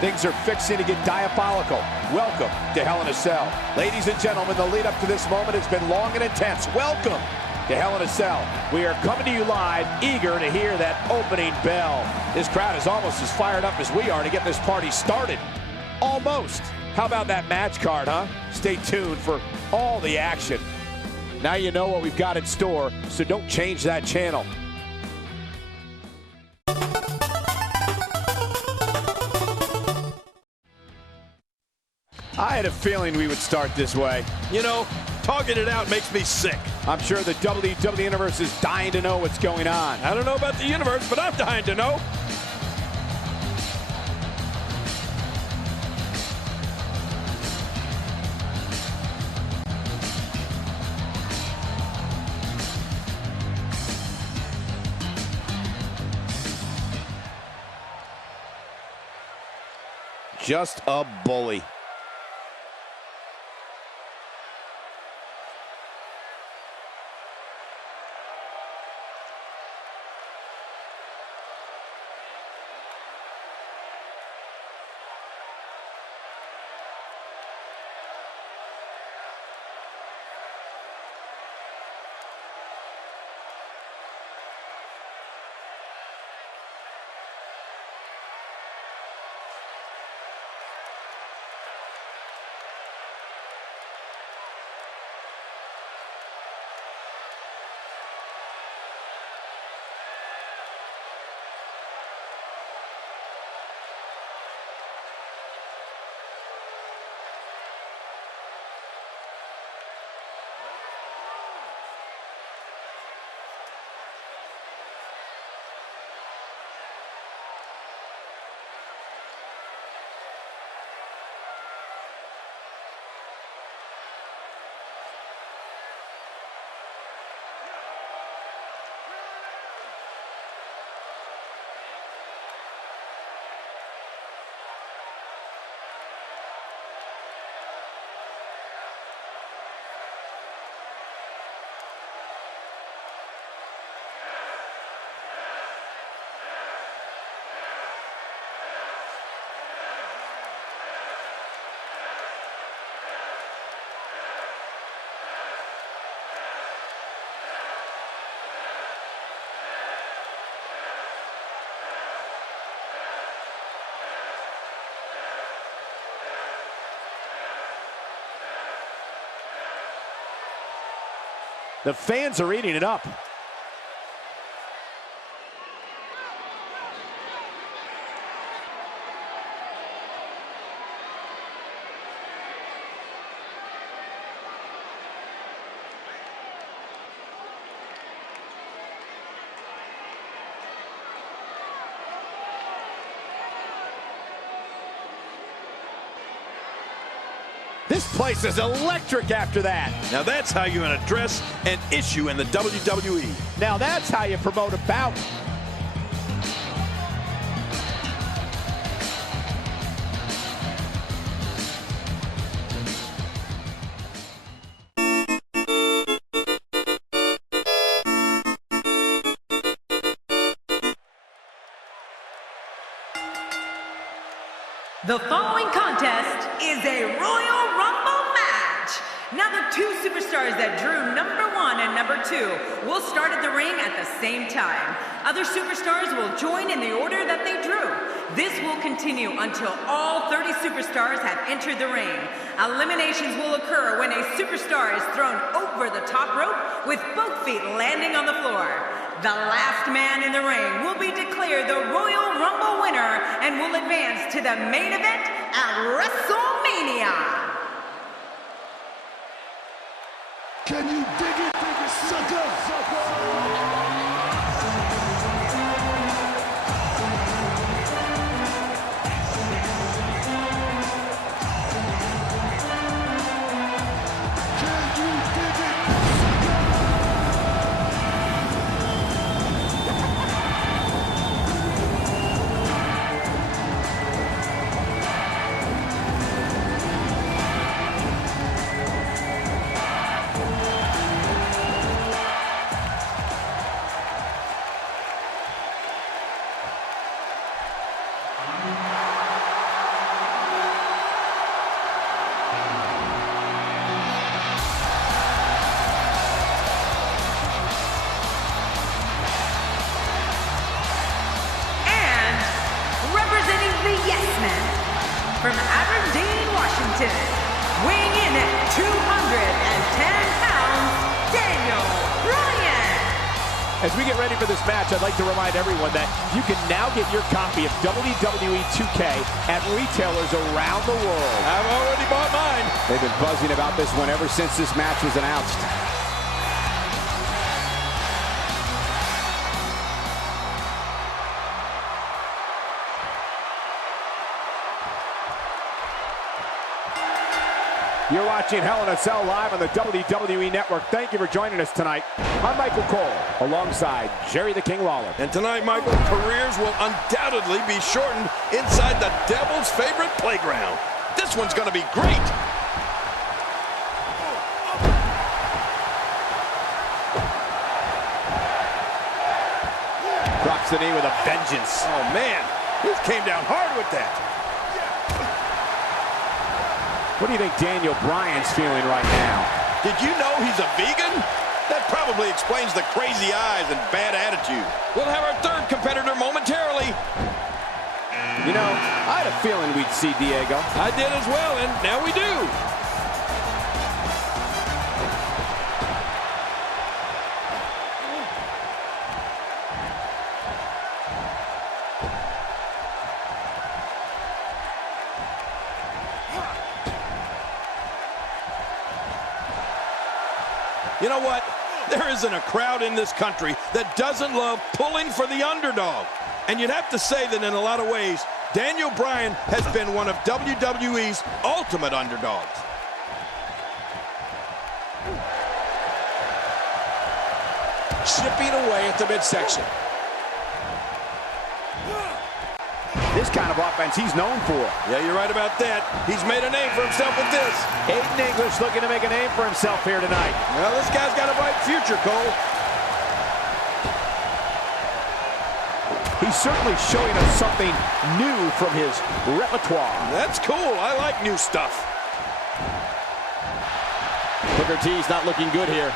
Things are fixing to get diabolical. Welcome to Hell in a Cell. Ladies and gentlemen, the lead up to this moment has been long and intense. Welcome to Hell in a Cell. We are coming to you live, eager to hear that opening bell. This crowd is almost as fired up as we are to get this party started. Almost. How about that match card, huh? Stay tuned for all the action. Now you know what we've got in store, so don't change that channel. I had a feeling we would start this way. You know, talking it out makes me sick. I'm sure the WWE Universe is dying to know what's going on. I don't know about the universe, but I'm dying to know. Just a bully. The fans are eating it up. This place is electric after that. Now that's how you address an issue in the WWE. Now that's how you promote a bout. The following contest is a Royal Rumble match. Now the two superstars that drew number 1 and number 2 will start at the ring at the same time. Other superstars will join in the order that they drew. This will continue until all 30 superstars have entered the ring. Eliminations will occur when a superstar is thrown over the top rope with both feet landing on the floor. The last man in the ring will be declared the Royal Rumble winner and will advance to the main event at WrestleMania. Can you dig it, sucker? from Aberdeen, Washington, weighing in at 210 pounds, Daniel Bryan. As we get ready for this match, I'd like to remind everyone that you can now get your copy of WWE 2K at retailers around the world. I've already bought mine. They've been buzzing about this one ever since this match was announced. You're watching Hell in a Cell live on the WWE Network. Thank you for joining us tonight. I'm Michael Cole, alongside Jerry the King Lawler. And tonight, Michael, careers will undoubtedly be shortened inside the Devil's favorite playground. This one's going to be great. Drops the knee with a vengeance. Oh, man. He came down hard with that. What do you think Daniel Bryan's feeling right now? Did you know he's a vegan? That probably explains the crazy eyes and bad attitude. We'll have our third competitor momentarily. You know, I had a feeling we'd see Diego. I did as well, and now we do. You know what? There isn't a crowd in this country that doesn't love pulling for the underdog. And you'd have to say that in a lot of ways, Daniel Bryan has been one of WWE's ultimate underdogs. Chipping away at the midsection. This kind of offense he's known for. Yeah, you're right about that. He's made a name for himself with this. Aiden English looking to make a name for himself here tonight. Well, this guy's got a bright future, Cole. He's certainly showing us something new from his repertoire. That's cool. I like new stuff. Booker T's not looking good here.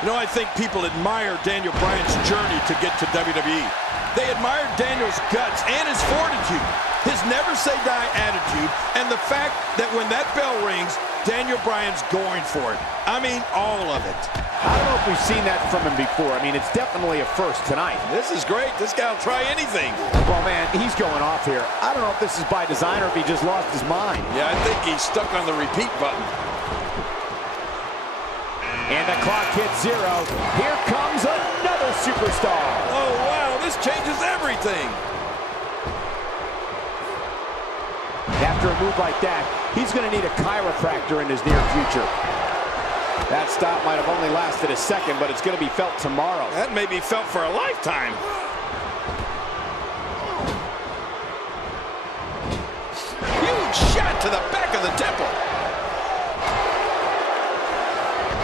You know, I think people admire Daniel Bryan's journey to get to WWE. They admired Daniel's guts and his fortitude, his never-say-die attitude, and the fact that when that bell rings, Daniel Bryan's going for it. I mean, all of it. I don't know if we've seen that from him before. I mean, it's definitely a first tonight. This is great. This guy will try anything. Well, man, he's going off here. I don't know if this is by design or if he just lost his mind. Yeah, I think he's stuck on the repeat button. And the clock hits 0. Here comes another superstar. Oh, wow, this changes everything. After a move like that, he's going to need a chiropractor in his near future. That stop might have only lasted a second, but it's going to be felt tomorrow. That may be felt for a lifetime. Huge shot to the back of the temple.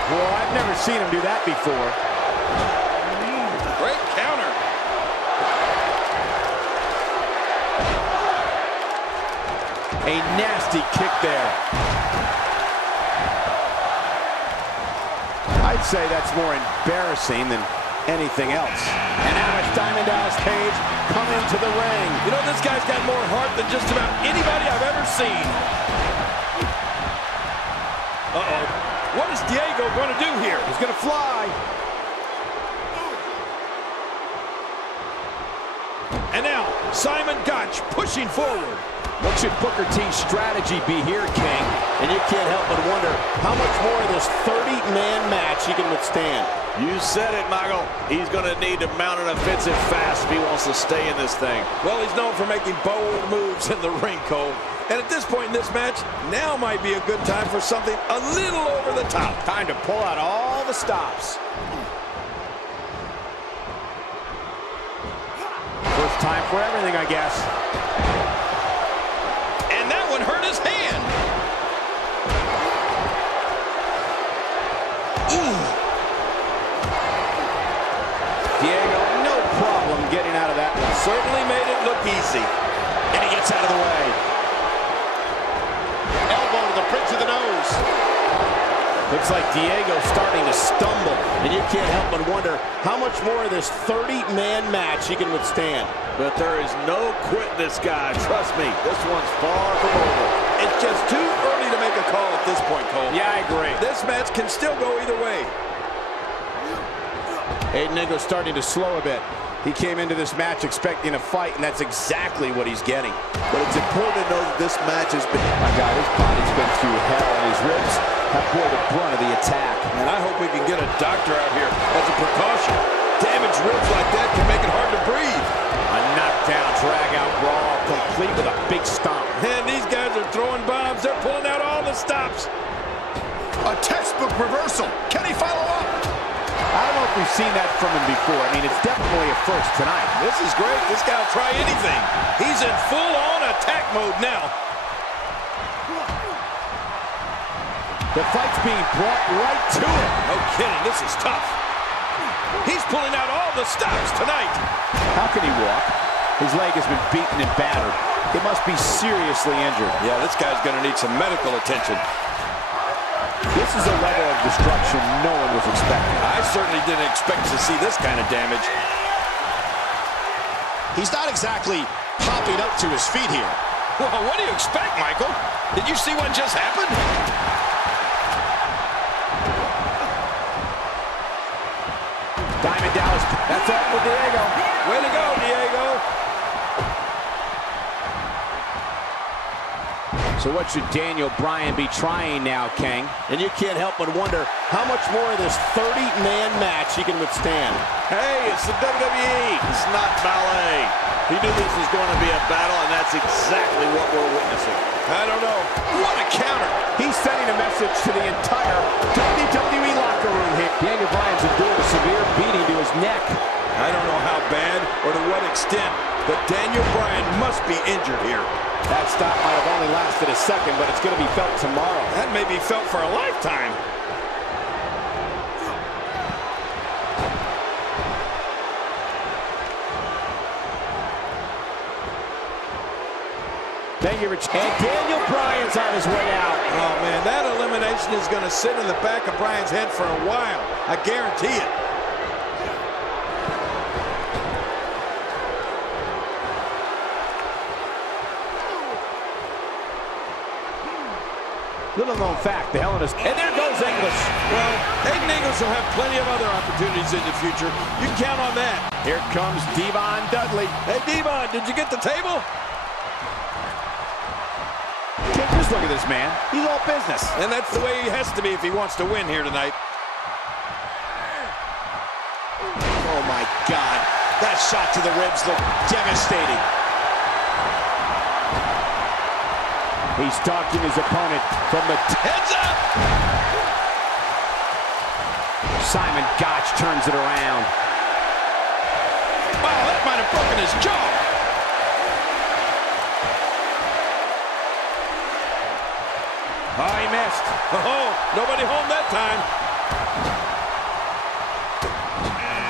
Well, I've never seen him do that before. Great counter. A nasty kick there. I'd say that's more embarrassing than anything else. And now it's Diamond Dallas Page coming to the ring. You know, this guy's got more heart than just about anybody I've ever seen. Uh-oh. What is Diego going to do here? He's going to fly. And now, Simon Gotch pushing forward. What should Booker T's strategy be here, King? And you can't help but wonder how much more of this 30-man match he can withstand. You said it, Michael. He's going to need to mount an offensive fast if he wants to stay in this thing. Well, he's known for making bold moves in the ring, Cole. And at this point in this match, now might be a good time for something a little over the top. Time to pull out all the stops. First time for everything, I guess. And that one hurt his hand. Diego, no problem getting out of that one. Certainly made it look easy. And he gets out of the way. Elbow to the bridge of the nose. Looks like Diego's starting to stumble. And you can't help but wonder how much more of this 30-man match he can withstand. But there is no quitting this guy. Trust me, this one's far from over. Cole. Yeah, I agree. This match can still go either way. Enigma's starting to slow a bit. He came into this match expecting a fight, and that's exactly what he's getting. But it's important to know that this match has been... My God, his body's been through hell, and his ribs have bore the brunt of the attack. And I hope we can get a doctor out here as a precaution. Damaged ribs like that can make it hard to breathe. A knockdown, drag-out brawl, complete with a big stomp. Man, these guys are throwing bombs. They're pulling out all the stops. A textbook reversal. Can he follow up? I don't know if we've seen that from him before. I mean, it's definitely a first tonight. This is great. This guy will try anything. He's in full-on attack mode now. The fight's being brought right to him. No kidding. This is tough. He's pulling out all the stops tonight. How can he walk? His leg has been beaten and battered. It must be seriously injured. Yeah, this guy's going to need some medical attention. This is a level of destruction no one was expecting. I certainly didn't expect to see this kind of damage. He's not exactly popping up to his feet here. Well, what do you expect, Michael? Did you see what just happened? Diamond Dallas, that's up for Diego. Way to go, Diego. So what should Daniel Bryan be trying now, King? And you can't help but wonder how much more of this 30-man match he can withstand. Hey, it's the WWE. It's not ballet. He knew this was going to be a battle, and that's exactly what we're witnessing. I don't know. What a counter. He's sending a message to the entire WWE locker room here. Daniel Bryan's endured a severe beating to his neck. I don't know how bad or to what extent, but Daniel Bryan must be injured here. That stop might have only lasted a second, but it's going to be felt tomorrow. That may be felt for a lifetime. Thank you, Rich. And Daniel Bryan's on his way out. Oh, man, that elimination is going to sit in the back of Bryan's head for a while. I guarantee it. Little known fact, the Hell in a... And there goes English. Well, Aiden English will have plenty of other opportunities in the future. You can count on that. Here comes Devon Dudley. Hey, Devon, did you get the table? Kid, just look at this man. He's all business. And that's the way he has to be if he wants to win here tonight. Oh, my God. That shot to the ribs looked devastating. He's stalking his opponent from the... Heads up! Simon Gotch turns it around. Wow, that might have broken his jaw. Oh, he missed. Oh, nobody home that time.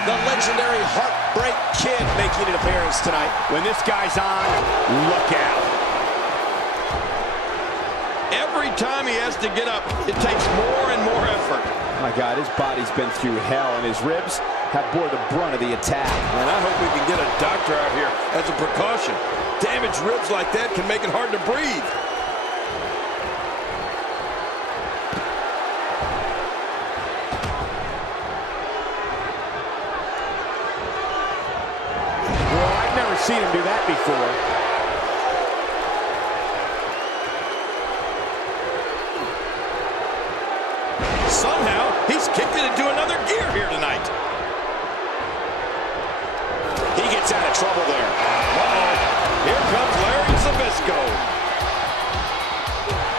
The legendary Heartbreak Kid making an appearance tonight. When this guy's on, look out. Every time he has to get up, it takes more and more effort. My God, his body's been through hell, and his ribs have bore the brunt of the attack. And I hope we can get a doctor out here as a precaution. Damaged ribs like that can make it hard to breathe. Well, I've never seen him do that before. Somehow, he's kicked it into another gear here tonight. He gets out of trouble there. Uh-oh. Here comes Larry Zbyszko.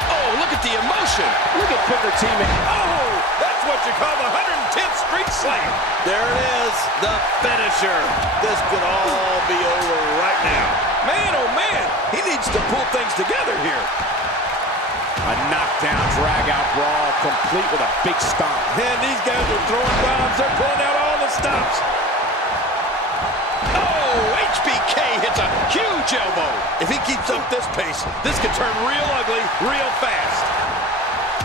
Oh, look at the emotion. Look at Booker T. Oh, that's what you call the 110th Street Slam. There it is, the finisher. This could all be over right now. Man, oh man, he needs to pull things together here. A knockdown, drag-out brawl, complete with a big stomp. Man, these guys are throwing bombs. They're pulling out all the stops. Oh, HBK hits a huge elbow. If he keeps up this pace, this could turn real ugly real fast.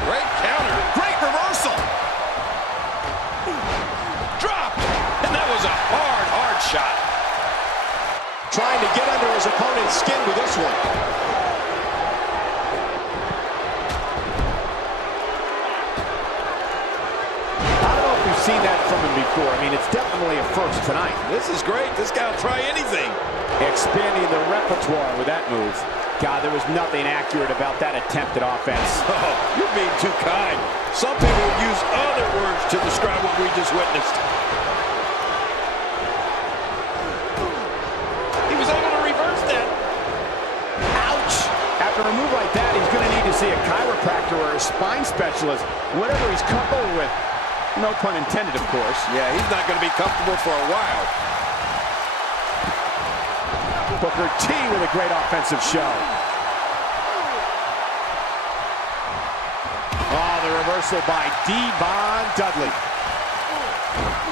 Great counter. Great reversal. Dropped. And that was a hard shot. Trying to get under his opponent's skin with this one. seen that from him before. I mean, it's definitely a first tonight. This is great. This guy will try anything. Expanding the repertoire with that move. God, there was nothing accurate about that attempted offense. Oh, you're being too kind. Some people would use other words to describe what we just witnessed. He was able to reverse that. Ouch! After a move like that, he's going to need to see a chiropractor or a spine specialist, whatever he's comfortable with. No pun intended, of course. Yeah, he's not going to be comfortable for a while. Booker T with a great offensive show. Oh, the reversal by Devon Dudley.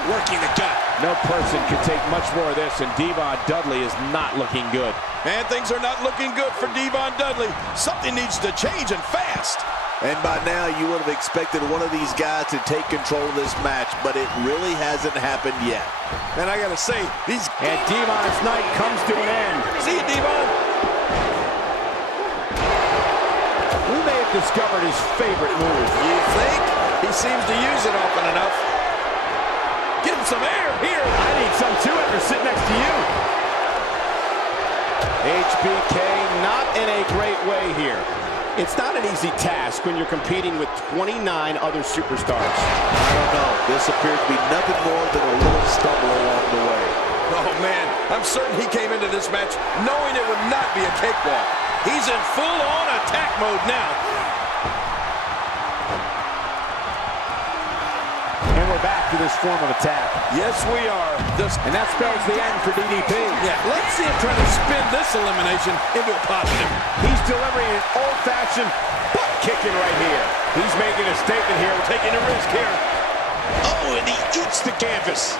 Working the gut. No person can take much more of this, and Devon Dudley is not looking good. And things are not looking good for Devon Dudley. Something needs to change, and fast. And by now, you would have expected one of these guys to take control of this match, but it really hasn't happened yet. And I got to say, these... And Devon's night comes to an end. See you, Devon. We may have discovered his favorite move. You think? He seems to use it often enough. Get him some air here. I need some too after sitting next to you. HBK not in a great way here. It's not an easy task when you're competing with 29 other superstars. I don't know. This appears to be nothing more than a little stumble along the way. Oh, man. I'm certain he came into this match knowing it would not be a cakewalk. He's in full-on attack mode now. And we're back to this form of attack. Yes, we are. And that spells the end for DDP. Yeah, let's see him try to spin this elimination into a positive. He's delivering an old-fashioned butt kicking right here. He's making a statement here. We're taking a risk here. Oh, and he eats the canvas.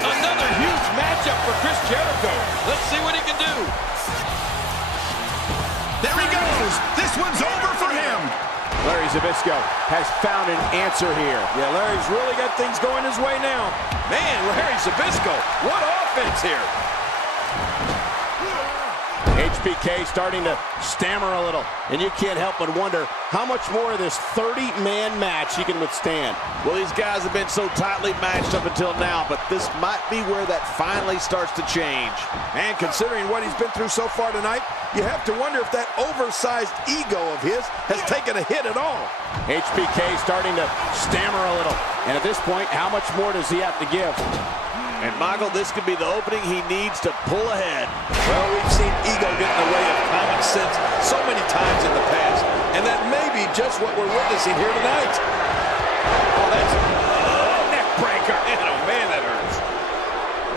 Another huge matchup for Chris Jericho. Let's see what he can do. There he goes. This one's over for him. Larry Zbyszko has found an answer here. Yeah, Larry's really got things going his way now. Man, Larry Zbyszko, what offense here. HBK starting to stammer a little. And you can't help but wonder how much more of this 30-man match he can withstand. Well, these guys have been so tightly matched up until now, but this might be where that finally starts to change. And considering what he's been through so far tonight, you have to wonder if that oversized ego of his has taken a hit at all. HBK starting to stammer a little. And at this point, how much more does he have to give? And, Michael, this could be the opening he needs to pull ahead. Well, we've seen ego get in the way of common sense so many times in the past. And that may be just what we're witnessing here tonight. Oh, that's a neck breaker. Man, oh, man, that hurts.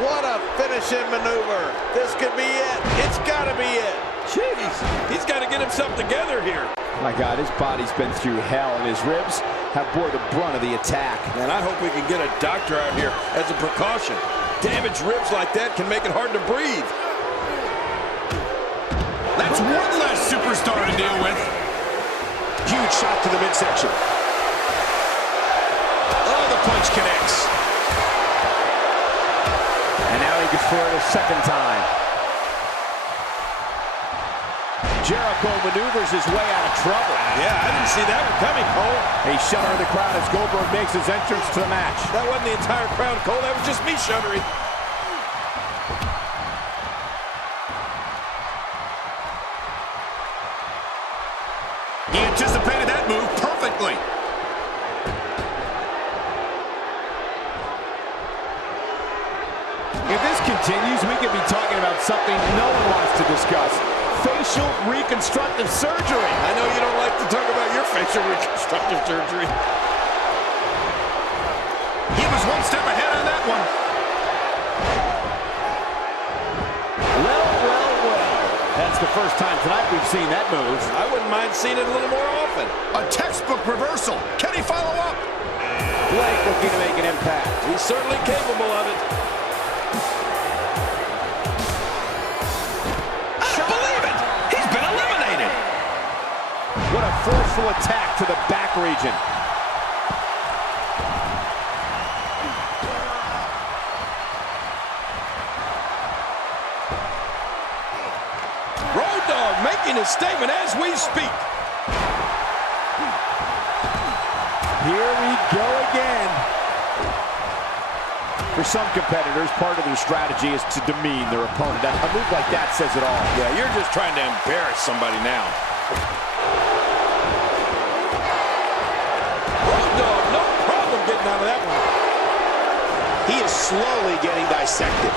What a finishing maneuver. This could be it. It's got to be it. Jeez, he's got to get himself together here. My God, his body's been through hell, and his ribs have bore the brunt of the attack. And I hope we can get a doctor out here as a precaution. Damaged ribs like that can make it hard to breathe. That's one less superstar to deal with. Huge shot to the midsection. Oh, the punch connects. And now he gets for it a second time. Jericho maneuvers his way out of trouble. Yeah, I didn't see that one coming, Cole. A shudder of the crowd as Goldberg makes his entrance to the match. That wasn't the entire crowd, Cole. That was just me shuddering. He anticipated that move perfectly. If this continues, we could be talking about something no one wants to discuss. Facial reconstructive surgery. I know you don't like to talk about your facial reconstructive surgery. He was one step ahead on that one. Well. That's the first time tonight we've seen that move. I wouldn't mind seeing it a little more often. A textbook reversal. Can he follow up? Blake looking to make an impact. He's certainly capable of it. What a forceful attack to the back region. Road Dogg making his statement as we speak. here we go again. For some competitors, part of their strategy is to demean their opponent. A move like that says it all. Yeah, you're just trying to embarrass somebody now. Road Dogg, no problem getting out of that one. He is slowly getting dissected.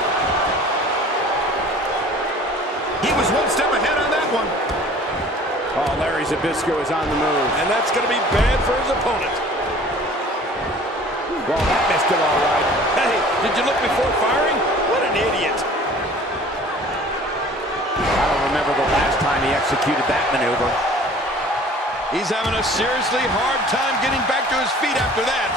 He was one step ahead on that one. Oh, Larry Zbyszko is on the move. And that's going to be bad for his opponent. Well, that missed it all right. Hey, did you look before firing? What an idiot. I don't remember the last time he executed that maneuver. He's having a seriously hard time getting back to his feet after that.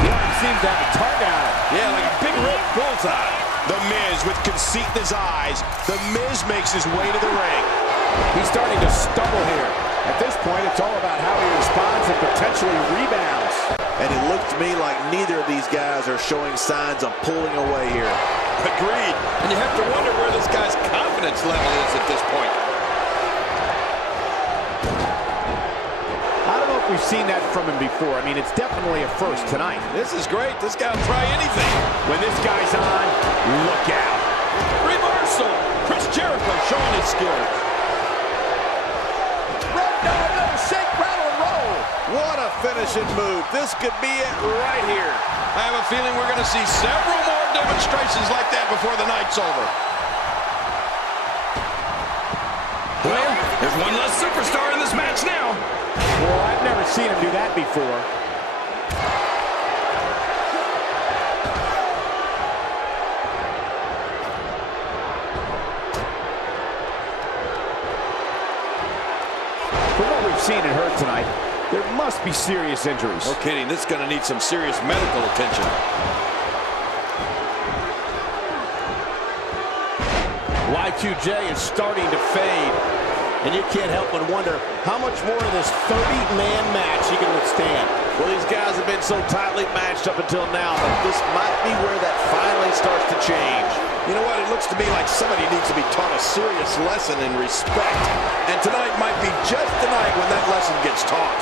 The arm seems to have a target on it. Yeah, like a big red bullseye. The Miz with conceit in his eyes. The Miz makes his way to the ring. He's starting to stumble here. At this point, it's all about how he responds and potentially rebounds. And it looked to me like neither of these guys are showing signs of pulling away here. Agreed. And you have to wonder where this guy's confidence level is at this point. I don't know if we've seen that from him before. I mean, it's definitely a first tonight. This is great. This guy will try anything. When this guy's on, look out. Reversal. Chris Jericho showing his skills. Shake, rattle, and roll. What a finishing move. This could be it right here. I have a feeling we're going to see several more demonstrations like that before the night's over. Well, there's one less superstar in this match now. Well, I've never seen him do that before. From what we've seen and heard tonight, there must be serious injuries. No kidding. This is going to need some serious medical attention. Y2J is starting to fade. And you can't help but wonder how much more of this 30-man match he can withstand. Well, these guys have been so tightly matched up until now, but this might be where that finally starts to change. You know what? It looks to me like somebody needs to be taught a serious lesson in respect. And tonight might be just the night when that lesson gets taught.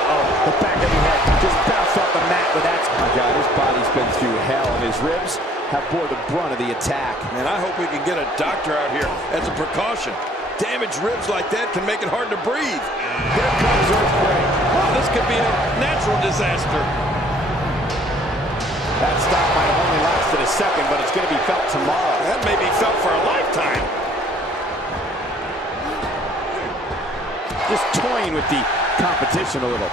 Uh-oh, the back of the head just bounced off the mat with that. Oh my God, his body's been through hell, and his ribs have bore the brunt of the attack. And I hope we can get a doctor out here as a precaution. Damaged ribs like that can make it hard to breathe. Here comes Earthquake. Well, this could be a natural disaster. That stop might have only lasted a second, but it's going to be felt tomorrow. That may be felt for a lifetime. Just toying with the competition a little.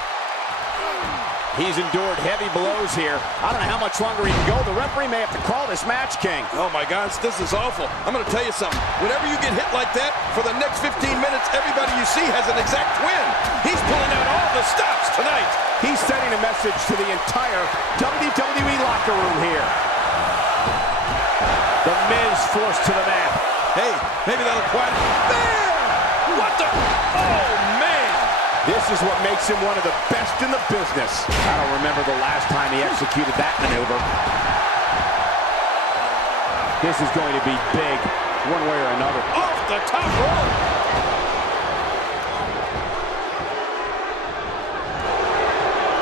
He's endured heavy blows here. I don't know how much longer he can go. The referee may have to call this match, King. Oh, my gosh, this is awful. I'm going to tell you something. Whenever you get hit like that, for the next 15 minutes, everybody you see has an exact win. He's pulling out all the stops tonight. He's sending a message to the entire WWE locker room here. The Miz forced to the mat. Hey, maybe that'll quiet. There! What the? Oh, man! This is what makes him one of the best in the business. I don't remember the last time he executed that maneuver. This is going to be big, one way or another. Off the top rope!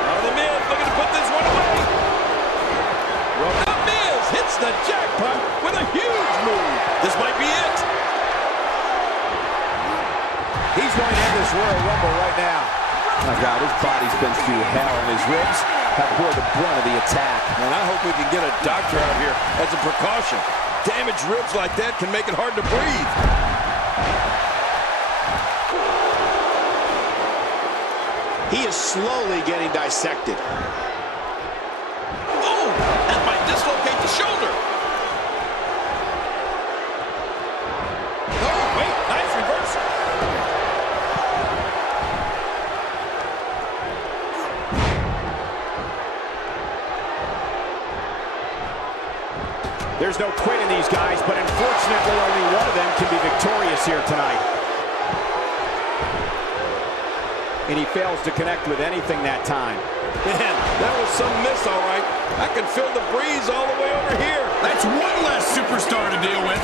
Oh, the Miz looking to put this one away. The Miz hits the jackpot with a huge move. This might be it. He's going to end this Royal Rumble right now. Oh my God, his body's been through hell, and his ribs have bore the brunt of the attack. And I hope we can get a doctor out here as a precaution. Damaged ribs like that can make it hard to breathe. He is slowly getting dissected. Oh, that might dislocate the shoulder. Oh, wait, nice reversal. There's no quitting these guys, but unfortunately only one of them can be victorious here tonight. And he fails to connect with anything that time. Man, that was some miss, all right. I can feel the breeze all the way over here. That's one less superstar to deal with.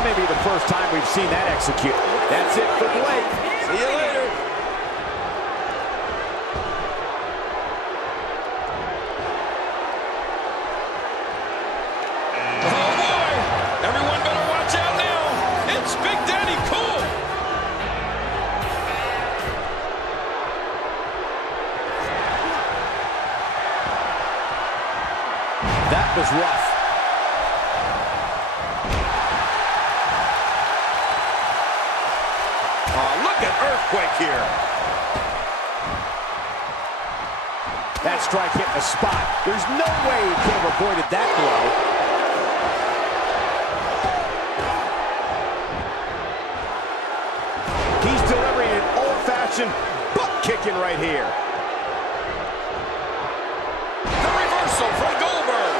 That may be the first time we've seen that execute. That's it for Blake. See you later. Oh, boy. Everyone better watch out now. It's Big Daddy Cool. That was rough. Look at Earthquake here. That strike hit the spot. There's no way he could have avoided that blow. He's delivering an old-fashioned butt kicking right here. The reversal from Goldberg.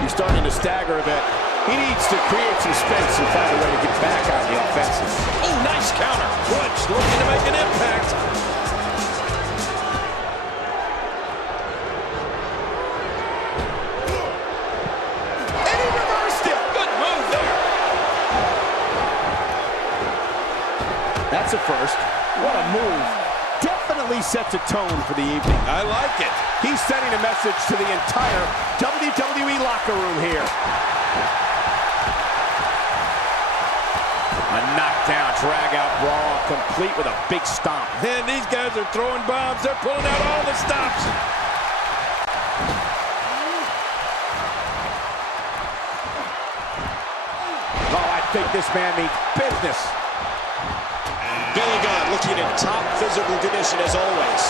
He's starting to stagger a bit. He needs to create some space and find a way to get back on the offensive. Oh, nice counter. Butch looking to make an impact. And he reversed it. Good move there. That's a first. What a move. Definitely sets a tone for the evening. I like it. He's sending a message to the entire WWE locker room here. A knockdown, drag-out brawl, complete with a big stomp. Man, these guys are throwing bombs. They're pulling out all the stops. Oh, I think this man means business. Billy Gunn looking in top physical condition as always.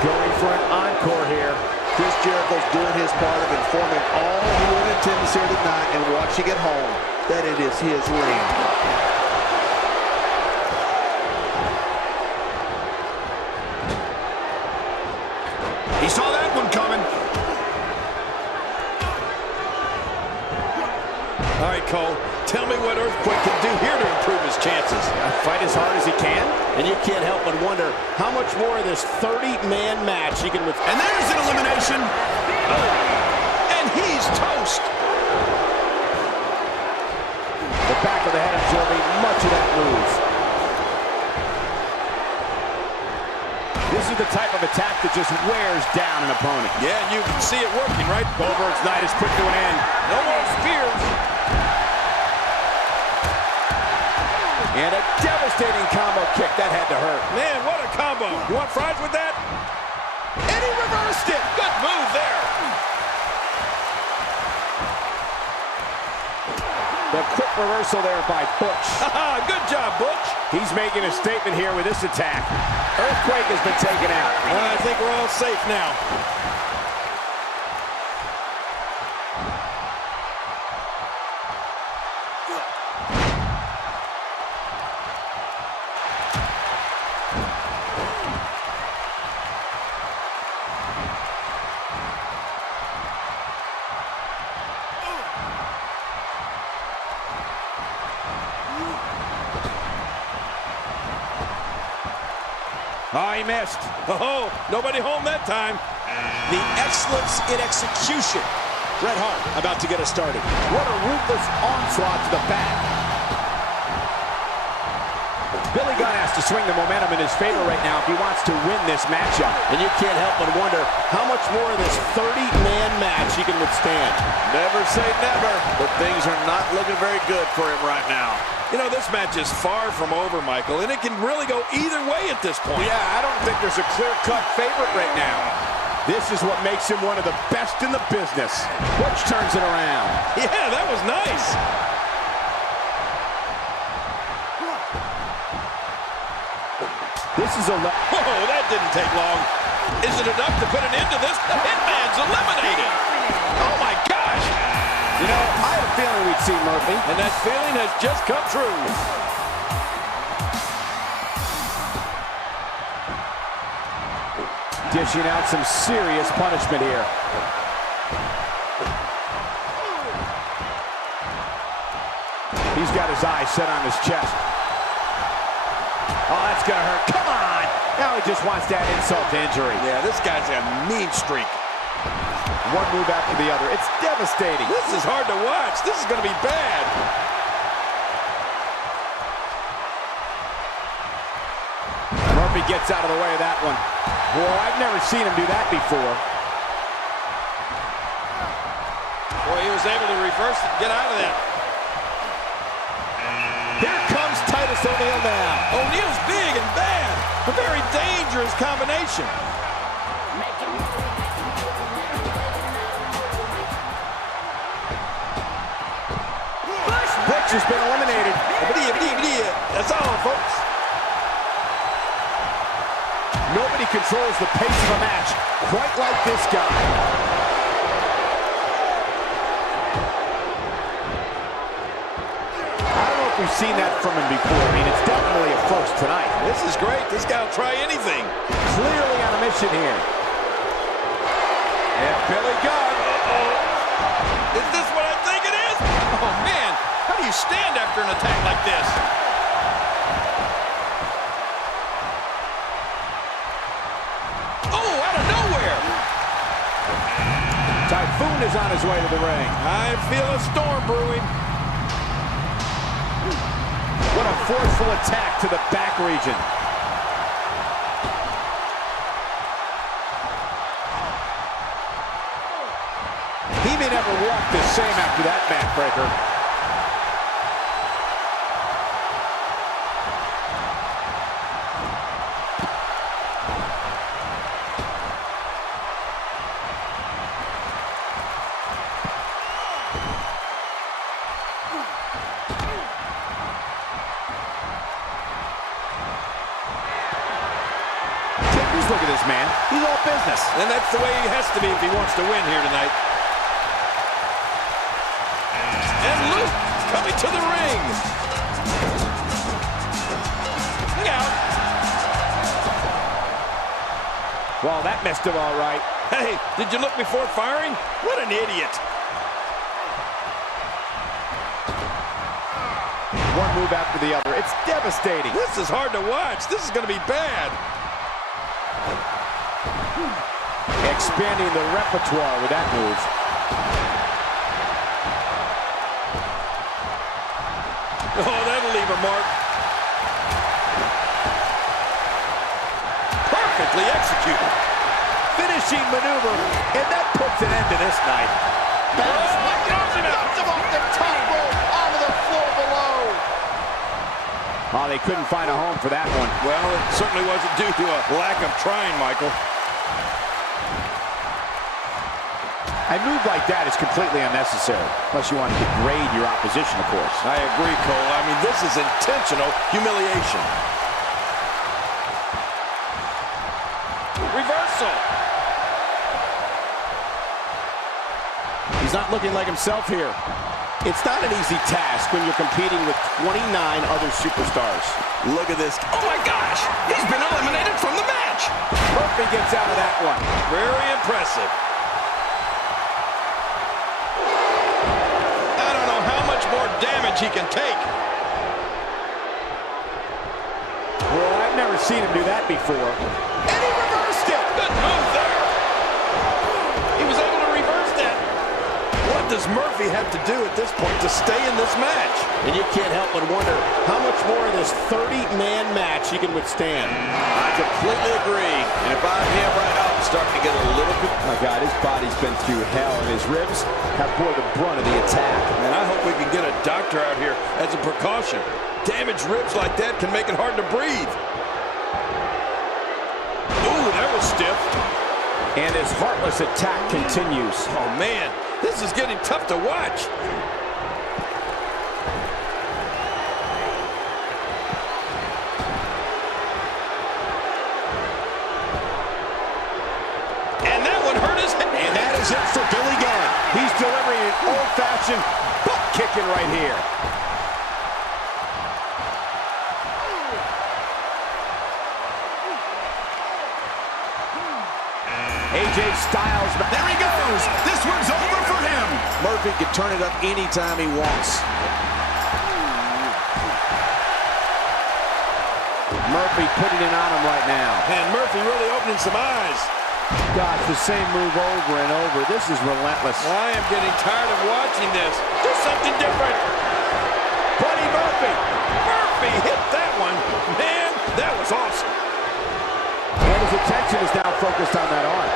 Going for an encore here. Chris Jericho's doing his part of informing all who are in attendance here tonight and watching at home that it is his ring. He saw that one coming. All right, Cole, tell me what Earthquake can do here to improve his chances. Fight as hard as he can, and you can't help but wonder how much more of this 30-man match he can withstand. And there's an elimination. Oh, and he's toast. The back of the head absorbing much of that move. This is the type of attack that just wears down an opponent. Yeah, and you can see it working, right? Goldberg's night is put to an end. No more spears. And a devastating combo kick. That had to hurt. Man, what a combo. You want fries with that? And he reversed it. Good move there. The quick reversal there by Butch. Good job, Butch. He's making a statement here with this attack. Earthquake has been taken out. I think we're all safe now. Oh, he missed. Oh, nobody home that time. The excellence in execution. Bret Hart about to get us started. What a ruthless onslaught to the back. Billy Gunn has to swing the momentum in his favor right now if he wants to win this matchup. And you can't help but wonder how much more of this 30-man match he can withstand. Never say never, but things are not looking very good for him right now. You know, this match is far from over, Michael, and it can really go either way at this point. Yeah, I don't think there's a clear-cut favorite right now. This is what makes him one of the best in the business. Butch turns it around. Yeah, that was nice. This is a... Whoa, that didn't take long. Is it enough to put an end to this? The Hitman's eliminated. Oh, my gosh. You know, I had a feeling we'd see Murphy. And that feeling has just come true. Dishing out some serious punishment here. He's got his eyes set on his chest. Oh, that's gonna hurt. Come on! Now he just wants that insult to injury. Yeah, this guy's a mean streak. One move after the other. It's devastating. This is hard to watch. This is going to be bad. Murphy gets out of the way of that one. Boy, I've never seen him do that before. Boy, he was able to reverse it and get out of that. Here comes Titus O'Neil now. O'Neil's big and bad. A very dangerous combination. Butch has been eliminated. That's all, folks. Nobody controls the pace of a match quite like this guy. I don't know if we've seen that from him before. I mean, it's definitely a first tonight. This is great. This guy will try anything. Clearly on a mission here. And Billy Gunn. Is this what I think it is? Oh, man. How do you stand after an attack like this? Oh, out of nowhere. Typhoon is on his way to the ring. I feel a storm brewing. What a forceful attack to the back region. He may never walk the same after that backbreaker. Look at this man. He's all business. And that's the way he has to be if he wants to win here tonight. And Luke coming to the ring. Look out. Well, that missed him all right. Hey, did you look before firing? What an idiot. One move after the other. It's devastating. This is hard to watch. This is going to be bad. Expanding the repertoire with that move. Oh, that'll leave a mark. Perfectly executed. Finishing maneuver, and that puts an end to this night. Knocks him off the top rope onto the floor below. Oh, they couldn't find a home for that one. Well, it certainly wasn't due to a lack of trying, Michael. A move like that is completely unnecessary, unless you want to degrade your opposition, of course. I agree, Cole. I mean, this is intentional humiliation. Reversal. He's not looking like himself here. It's not an easy task when you're competing with 29 other superstars. Look at this. Oh, my gosh. He's been eliminated from the match. Murphy gets out of that one. Very impressive. I don't know how much more damage he can take. Well, I've never seen him do that before. And he reversed it. Good move there. He was able to reverse that. What does Murphy have to do at this point to stay in this match? And you can't help but wonder how much more of this 30-man match he can withstand. I completely agree. And if I'm him right now, I'm starting to get a little bit... My God, his body's been through hell, and his ribs have bore the brunt of the attack. And I hope we can get a doctor out here as a precaution. Damaged ribs like that can make it hard to breathe. Ooh, that was stiff. And his heartless attack continues. Oh, man, this is getting tough to watch. And that one hurt his head. And that is it for Billy Gunn. He's delivering an old-fashioned butt kicking right here. AJ Styles. There he goes. This one's over for him. Murphy can turn it up anytime he wants. Murphy putting it on him right now. And Murphy really opening some eyes. Gosh, the same move over and over. This is relentless. I am getting tired of watching this. Do something different. Buddy Murphy. Murphy hit that one. Man, that was awesome. And his attention is now focused on that arm.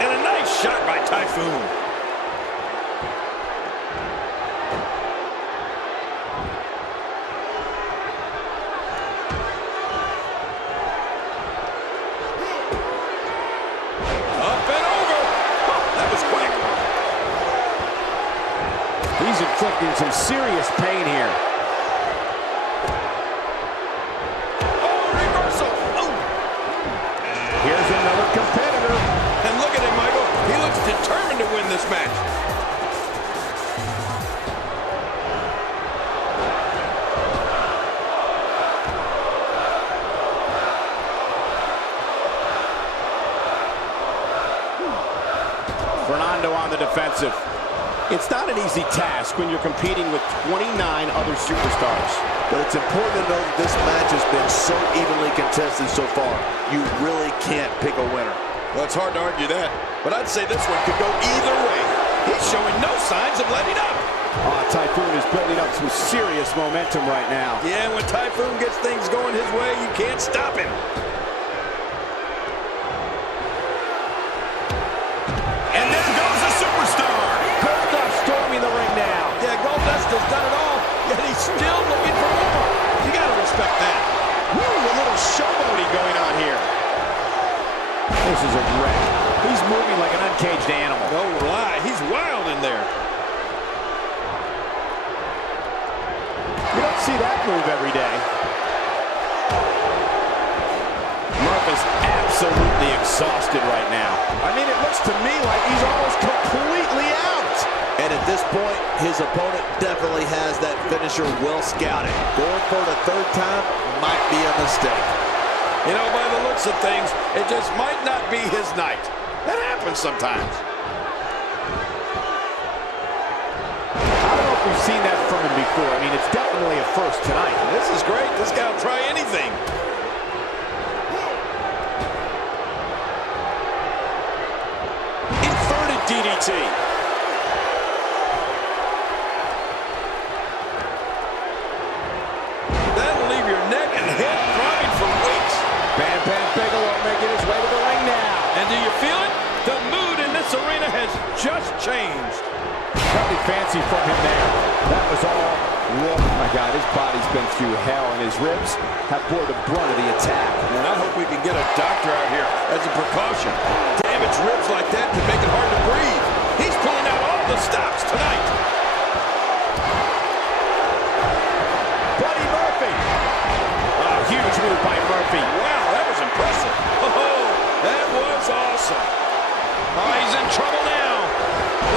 And a nice shot by Typhoon. He's inflicting some serious pain here. Oh, reversal. Oh. Here's another competitor. And look at him, Michael. He looks determined to win this match. Fernando on the defensive. It's not an easy task when you're competing with 29 other superstars. But it's important to know that this match has been so evenly contested so far. You really can't pick a winner. Well, it's hard to argue that, but I'd say this one could go either way. He's showing no signs of letting up. Typhoon is building up some serious momentum right now. Yeah, when Typhoon gets things going his way, you can't stop him. And there goes the superstar. Goldust storming the ring now. Yeah, Goldust has done it all, yet he's still looking for more. You gotta respect that. Woo, a little showboating going on here. This is a wreck. He's moving like an uncaged animal. No lie, he's wild in there. You don't see that move every day. Murph is absolutely exhausted right now. I mean, it looks to me like he's almost completely out. And at this point, his opponent definitely has that finisher well scouted. Going for it a third time might be a mistake. You know, by the looks of things, it just might not be his night. That happens sometimes. I don't know if we've seen that from him before. I mean, it's definitely a first tonight. This is great. This guy will try anything. Inverted DDT. That'll leave your neck and head throbbing for weeks. Bam Bam Bigelow making his way to the ring now. And do you feel it? The mood in this arena has just changed. Nothing fancy from him there. That was all. Oh my God, his body's been through hell, and his ribs have bore the brunt of the attack. And I hope we can get a doctor out here as a precaution. Damaged ribs like that can make it hard to breathe. He's pulling out all the stops tonight. Buddy Murphy. Oh, huge move by Murphy. Wow, that was impressive. Oh, that was awesome. Oh, he's in trouble now.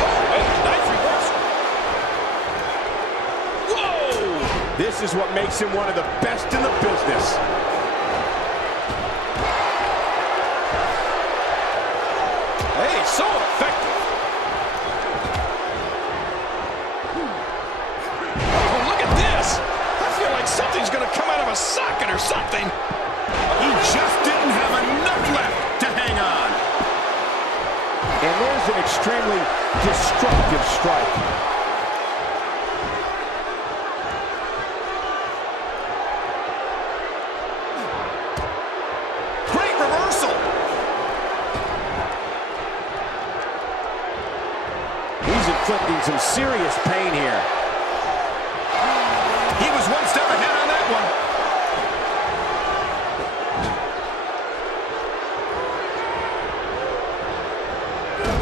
Oh, wait, nice reversal. Whoa! This is what makes him one of the best in the business. Hey, so effective. Oh, look at this. I feel like something's going to come out of a socket or something. He just didn't have enough left to hang on. And there's an extremely destructive strike. Great reversal. He's inflicting some serious pain here. He was one step ahead on that one.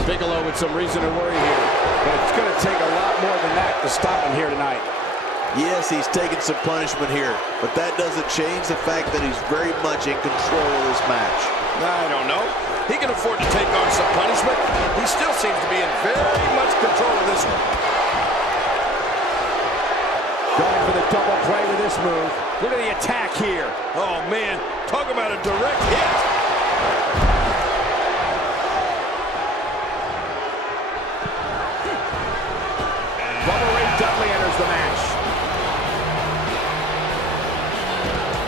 Bigelow with some reason to worry here, but it's going to take a lot more than that to stop him here tonight. Yes, he's taking some punishment here, but that doesn't change the fact that he's very much in control of this match. I don't know. He can afford to take on some punishment. He still seems to be in very much control of this one. Going for the double play with this move. Look at the attack here. Oh, man. Talk about a direct hit.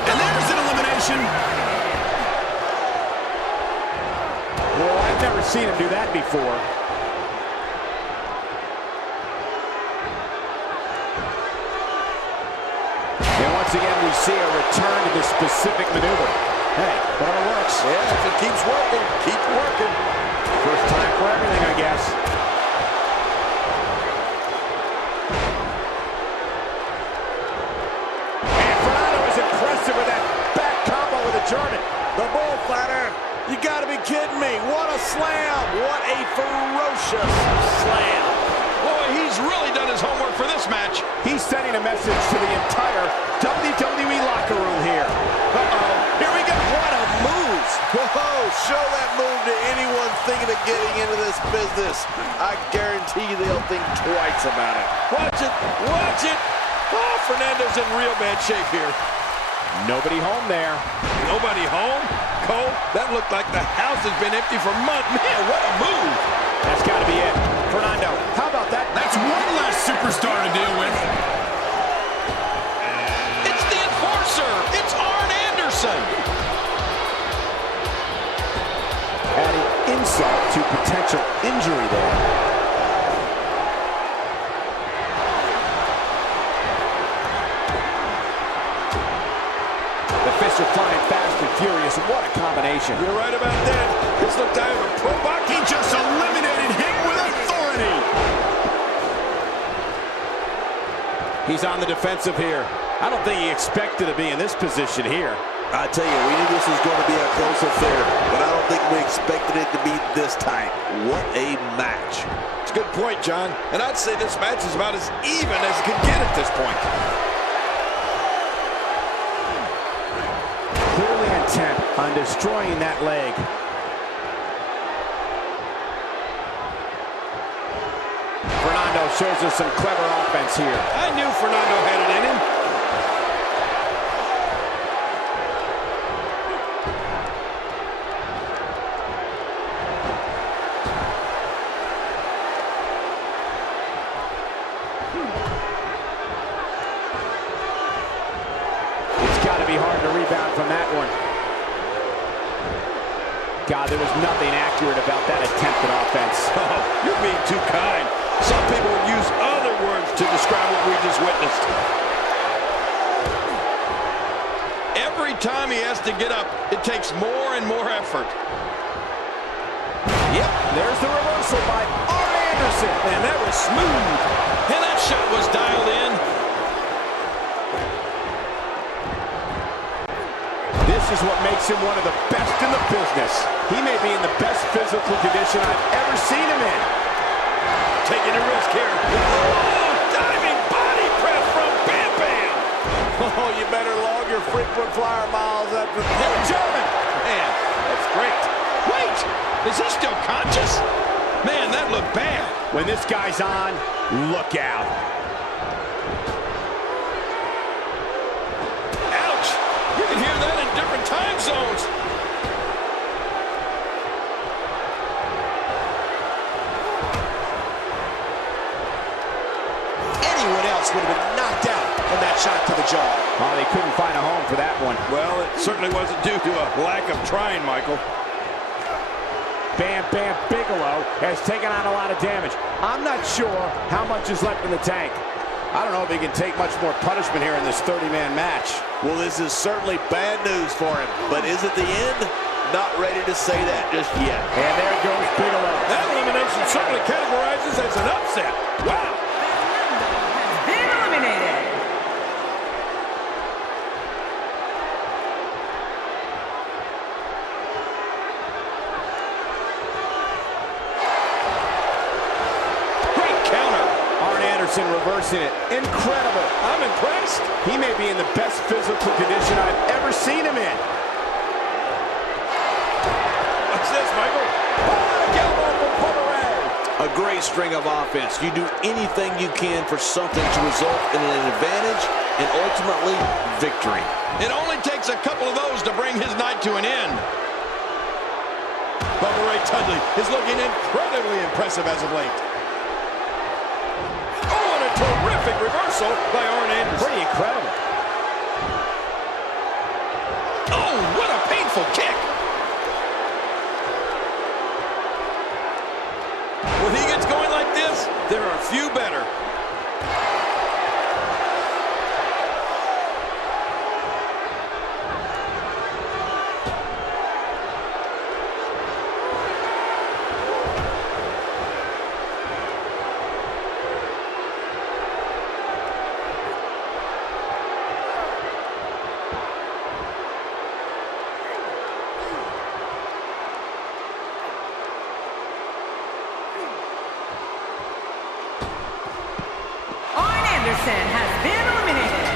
And there's an elimination. submission. Well, I've never seen him do that before. And once again, we see a return to this specific maneuver. Hey, whatever works. Yeah, if it keeps working, keep working. First time for everything, I guess. And Fernando is impressive with that back combo with a German. The bullfighter. You gotta be kidding me. What a slam. What a ferocious slam. Boy, he's really done his homework for this match. He's sending a message to the entire WWE locker room here. Uh-oh. Here we go. What a move. Whoa, show that move to anyone thinking of getting into this business. I guarantee you they'll think twice about it. Watch it. Watch it. Oh, Fernando's in real bad shape here. Nobody home there. Nobody home? Cole, that looked like the house has been empty for months. Man, what a move. That's got to be it. Fernando, how about that? That's one less superstar to deal with. It's the Enforcer. It's Arn Anderson. Adding insult to potential injury there. The fists are flying fast and furious. What a combination. You're right about that. This looked like a pro box. He just eliminated him with authority. He's on the defensive here. I don't think he expected to be in this position here. I tell you, we knew this was going to be a close affair, but I don't think we expected it to be this tight. What a match. It's a good point, John. And I'd say this match is about as even as it could get at this point. Clearly intent on destroying that leg. Fernando shows us some clever offense here. I knew Fernando had it in him. It's got to be hard to rebound from that one. God, there was nothing accurate about that attempted offense. Oh, you're being too kind. Some people would use other words to describe what we just witnessed. Every time he has to get up, it takes more and more effort. Yep, there's the reversal by Arn Anderson. And that was smooth. And that shot was dialed in. This is what makes him one of the best in the business. He may be in the best physical condition I've ever seen him in. Taking a risk here. Oh, diving body press from Bam Bam. Oh, you better log your frequent flyer miles after They're German. Man, that's great. Wait, is he still conscious? Man, that looked bad. When this guy's on, look out. Ouch. You can hear that in different time zones. Anyone else would have been knocked out from that shot to the jaw. Oh, they couldn't find a home for that one. Well, it certainly wasn't due to a lack of trying, Michael. Bam Bam Bigelow has taken on a lot of damage. I'm not sure how much is left in the tank. I don't know if he can take much more punishment here in this 30-man match. Well, this is certainly bad news for him, but is it the end? Not ready to say that just yet. And there goes Bigelow. That elimination certainly categorizes as an upset. Wow. Been eliminated. Great counter. Arn Anderson reversing it. Incredible. I'm impressed. He may be in the best physical condition I've ever seen him in. What's this, Michael? A great string of offense. You do anything you can for something to result in an advantage and ultimately victory. It only takes a couple of those to bring his night to an end. Ray Tudley is looking incredibly impressive as of late. Oh, and a terrific reversal by Arn Anderson. Pretty incredible. Oh, powerful kick. When he gets going like this, there are few better. Has been eliminated.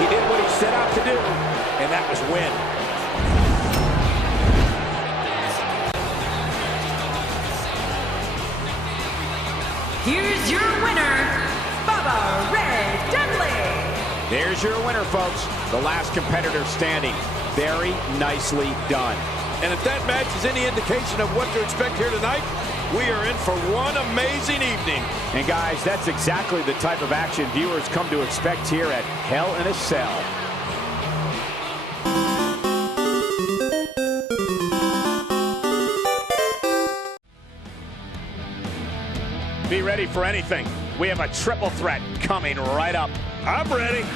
He did what he set out to do, and that was win. Here's your winner, Bubba Ray Dudley. There's your winner, folks. The last competitor standing. Very nicely done. And if that match is any indication of what to expect here tonight, we are in for one amazing evening. And guys, that's exactly the type of action viewers come to expect here at Hell in a Cell. Be ready for anything. We have a triple threat coming right up. I'm ready.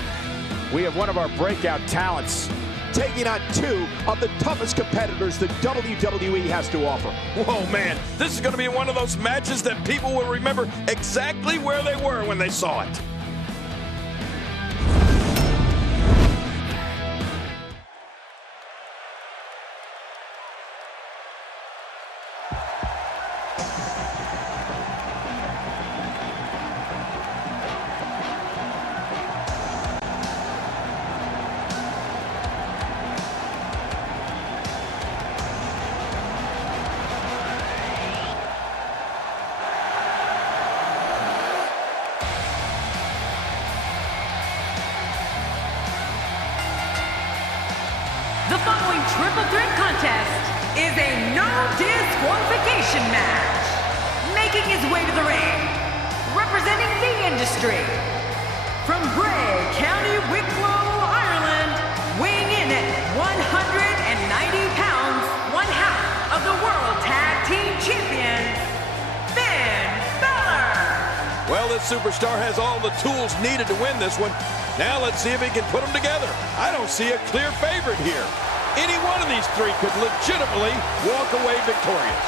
We have one of our breakout talents taking on two of the toughest competitors the WWE has to offer. Whoa, man, this is going to be one of those matches that people will remember exactly where they were when they saw it. The following triple threat contest is a no disqualification match. Making his way to the ring, representing the industry, from Bray, County Wicklow, Ireland, weighing in at 190 pounds, one half of the World Tag Team Champions, Balor. Well, this superstar has all the tools needed to win this one. Now let's see if he can put them together. I don't see a clear favorite here. Any one of these three could legitimately walk away victorious.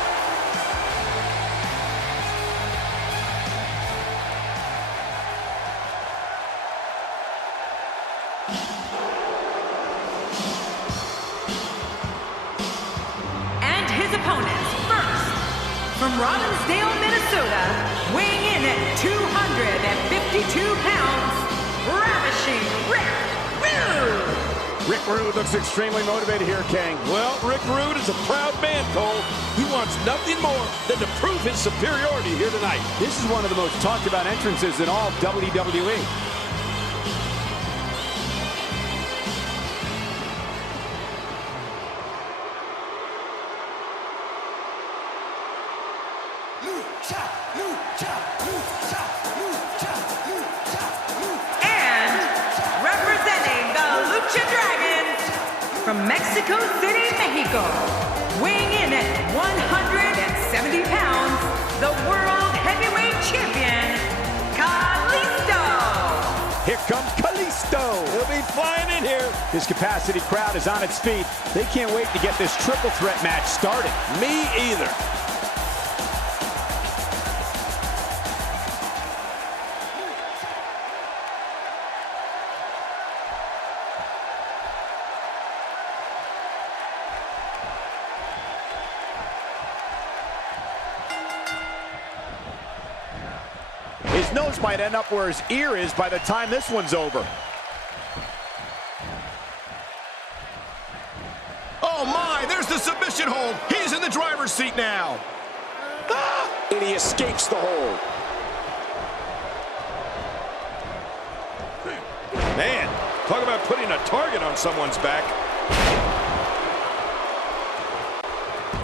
And his opponents, first, from Robbinsdale, Minnesota, weighing in at 252 pounds, Ravishing Rick Rude. Rick Rude looks extremely motivated here, King. Well, Rick Rude is a proud man, Cole. He wants nothing more than to prove his superiority here tonight. This is one of the most talked about entrances in all of WWE. From Mexico City, Mexico, weighing in at 170 pounds, the World Heavyweight Champion, Kalisto. Here comes Kalisto. He'll be flying in here. His capacity crowd is on its feet. They can't wait to get this triple threat match started. Me either. His nose might end up where his ear is by the time this one's over. Oh my, there's the submission hold. He's in the driver's seat now. And he escapes the hold. Man, talk about putting a target on someone's back.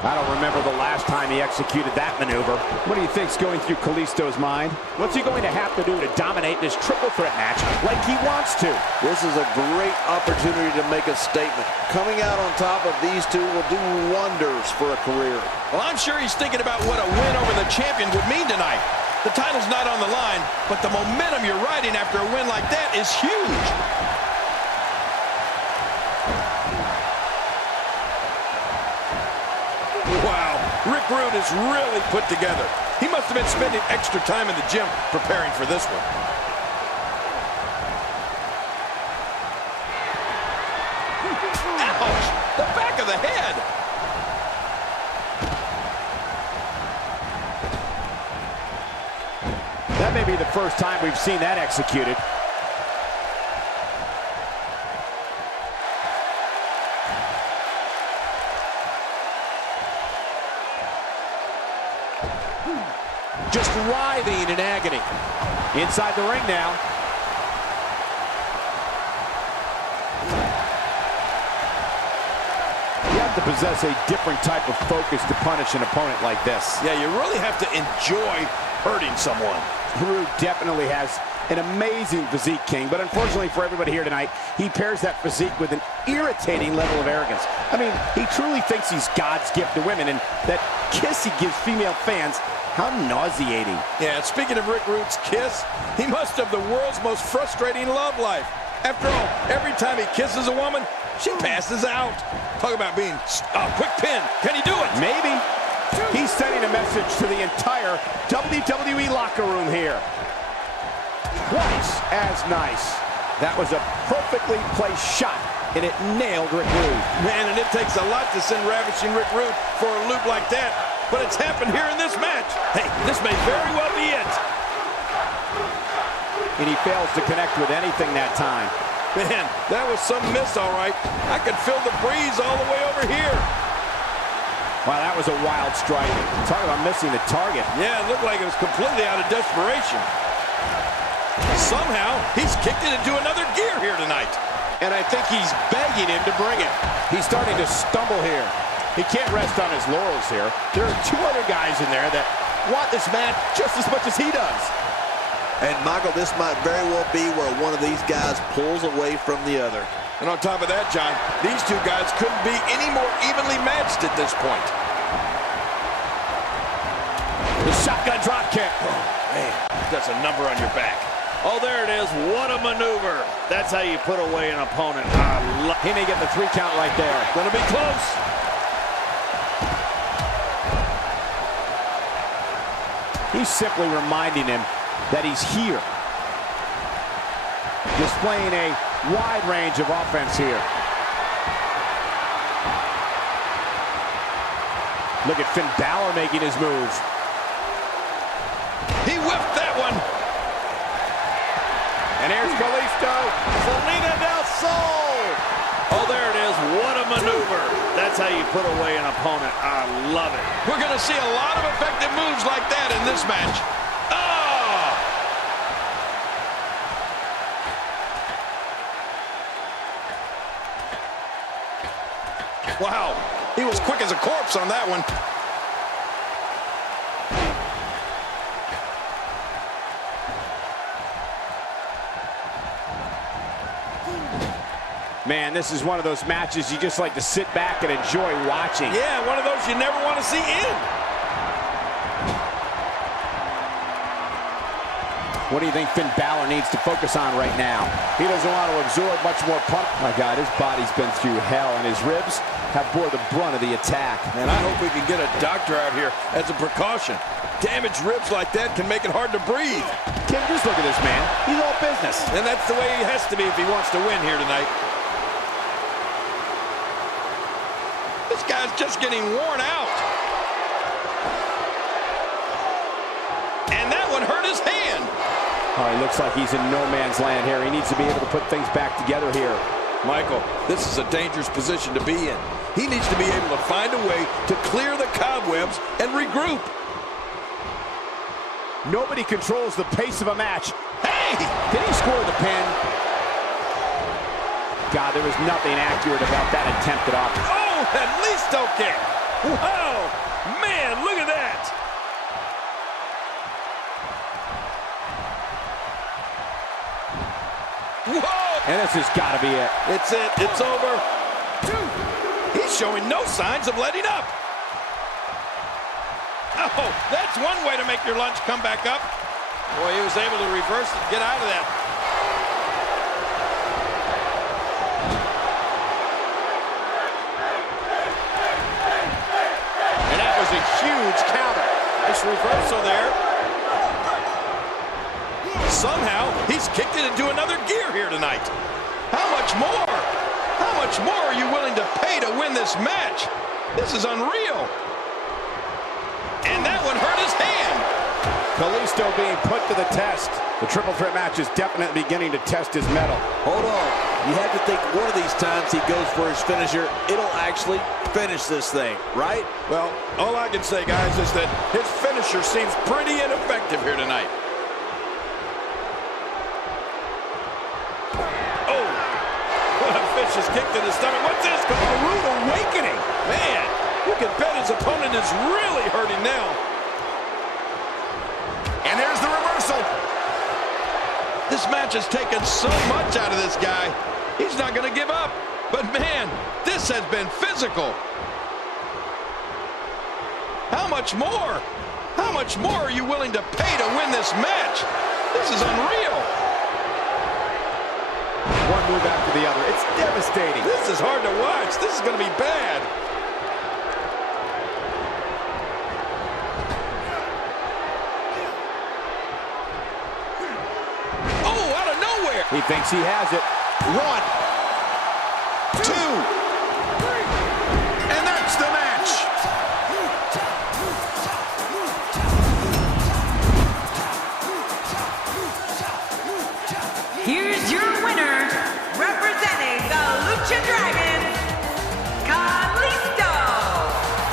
I don't remember the last time he executed that maneuver. What do you think's going through Kalisto's mind? What's he going to have to do to dominate this triple threat match like he wants to? This is a great opportunity to make a statement. Coming out on top of these two will do wonders for a career. Well, I'm sure he's thinking about what a win over the champion would mean tonight. The title's not on the line, but the momentum you're riding after a win like that is huge. Wow, Rick Rude is really put together. He must have been spending extra time in the gym preparing for this one. Ouch! The back of the head! That may be the first time we've seen that executed. Just writhing in agony. Inside the ring now. You have to possess a different type of focus to punish an opponent like this. Yeah, you really have to enjoy hurting someone. Rude definitely has an amazing physique, King, but unfortunately for everybody here tonight, he pairs that physique with an irritating level of arrogance. I mean, he truly thinks he's God's gift to women, and that kiss he gives female fans, how nauseating. Yeah, speaking of Rick Rude's kiss, he must have the world's most frustrating love life. After all, every time he kisses a woman, she passes out. Talk about being a quick pin. Can he do it? Maybe. He's sending a message to the entire WWE locker room here. Twice as nice. That was a perfectly placed shot, and it nailed Rick Rude. Man, and it takes a lot to send ravishing Rick Rude for a loop like that. But it's happened here in this match. Hey, this may very well be it. And he fails to connect with anything that time. Man, that was some miss, all right. I could feel the breeze all the way over here. Wow, that was a wild strike. Talk about missing the target. Yeah, it looked like it was completely out of desperation. Somehow, he's kicked it into another gear here tonight. And I think he's begging him to bring it. He's starting to stumble here. He can't rest on his laurels here. There are two other guys in there that want this match just as much as he does. And Michael, this might very well be where one of these guys pulls away from the other. And on top of that, John, these two guys couldn't be any more evenly matched at this point. The shotgun drop kick. Oh, man, that's a number on your back. Oh, there it is. What a maneuver. That's how you put away an opponent. He may get the 3 count right there. Gonna be close. He's simply reminding him that he's here. Displaying a wide range of offense here. Look at Finn Balor making his move. He whipped that one. And here's Kalisto. Selena del Sol. Oh, there it is. What a maneuver. That's how you put away an opponent. I love it. We're going to see a lot of effective moves like that in this match. Oh! Wow, he was quick as a corpse on that one. Man, this is one of those matches you just like to sit back and enjoy watching. Yeah, one of those you never want to see end. What do you think Finn Balor needs to focus on right now? He doesn't want to absorb much more punch. My God, his body's been through hell, and his ribs have bore the brunt of the attack. Man, I hope we can get a doctor out here as a precaution. Damaged ribs like that can make it hard to breathe. Kim, just look at this man. He's all business. And that's the way he has to be if he wants to win here tonight. This guy's just getting worn out. And that one hurt his hand. Oh, he looks like he's in no man's land here. He needs to be able to put things back together here. Michael, this is a dangerous position to be in. He needs to be able to find a way to clear the cobwebs and regroup. Nobody controls the pace of a match. Hey! Did he score the pin? God, there was nothing accurate about that attempted offense. Oh, at least okay. Wow! Whoa! And this has got to be it. It's it. It's over. 2. He's showing no signs of letting up. Oh, that's one way to make your lunch come back up. Boy, he was able to reverse and get out of that. And that was a huge counter. Nice reversal there. Somehow, he's kicked it into another gear here tonight. How much more? How much more are you willing to pay to win this match? This is unreal. And that one hurt his hand. Kalisto being put to the test. The triple threat match is definitely beginning to test his mettle. Hold on. You have to think one of these times he goes for his finisher, it'll actually finish this thing, right? Well, all I can say, guys, is that his finisher seems pretty ineffective here tonight. Oh, what a vicious kick to the stomach. What's this? A rude awakening. Man, you can bet his opponent is really hurting now. And there's the reversal. This match has taken so much out of this guy. He's not going to give up. But man, this has been physical. How much more? How much more are you willing to pay to win this match? This is unreal. One move after the other. It's devastating. This is hard to watch. This is going to be bad. He thinks he has it. 1, 2, and that's the match. Here's your winner, representing the Lucha Dragons, Kalisto.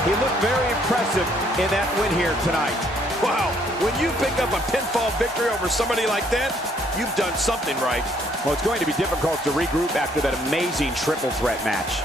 He looked very impressive in that win here tonight. Wow, when you pick up a pinfall victory over somebody like that, you've done something right. Well, it's going to be difficult to regroup after that amazing triple threat match.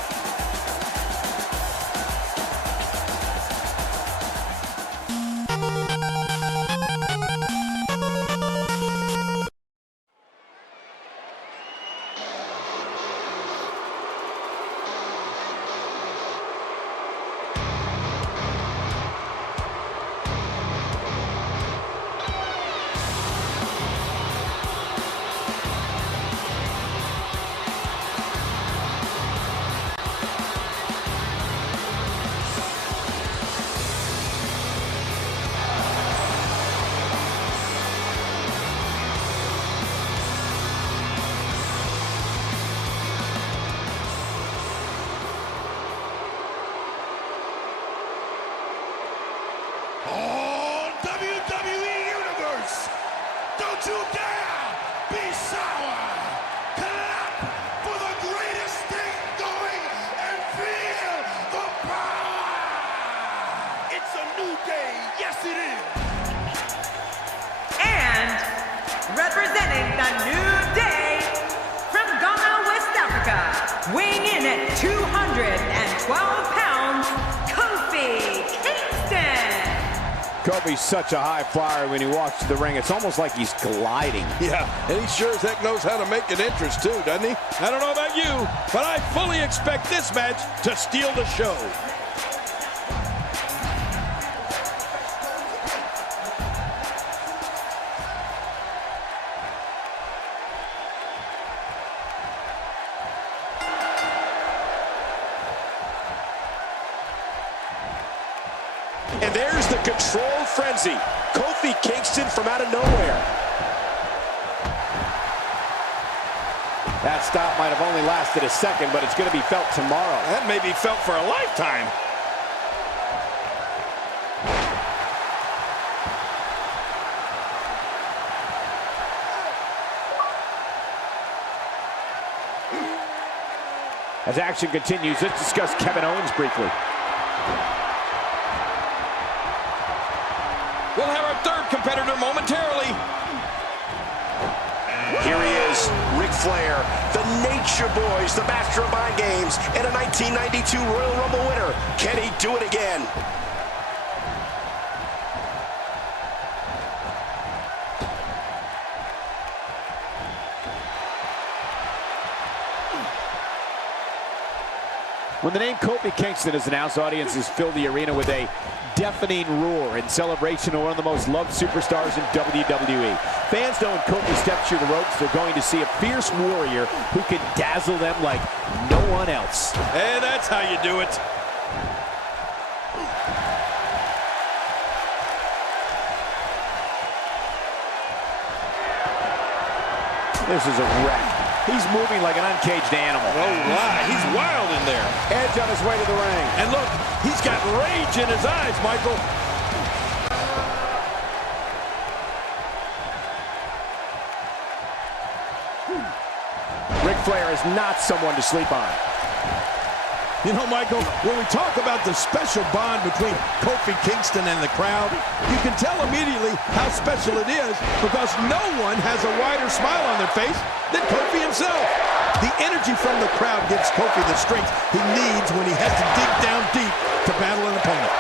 Don't you dare be sour. Clap for the greatest thing going and feel the power. It's a new day. Yes, it is. And representing the New Day from Ghana, West Africa, weighing in at 212 pounds, Kofi Kingston. Kofi's such a high flyer when he walks to the ring. It's almost like he's gliding. Yeah, and he sure as heck knows how to make an entrance too, doesn't he? I don't know about you, but I fully expect this match to steal the show. And there's the controlled frenzy. Kofi Kingston from out of nowhere. That stop might have only lasted a second, but it's going to be felt tomorrow. That may be felt for a lifetime. As action continues, let's discuss Kevin Owens briefly. We'll have our third competitor momentarily. Here he is, Ric Flair, the Nature Boys, the master of mind games, and a 1992 Royal Rumble winner. Can he do it again? When the name Kofi Kingston is announced, audiences fill the arena with a deafening roar in celebration of one of the most loved superstars in WWE. Fans know when Kofi steps through the ropes, they're going to see a fierce warrior who can dazzle them like no one else. And that's how you do it. This is a wreck. He's moving like an uncaged animal. Oh, my. He's wild in there. Edge on his way to the ring. And look, he's got rage in his eyes, Michael. Ric Flair is not someone to sleep on. You know, Michael, when we talk about the special bond between Kofi Kingston and the crowd, you can tell immediately how special it is because no one has a wider smile on their face than Kofi himself. The energy from the crowd gives Kofi the strength he needs when he has to dig down deep to battle an opponent.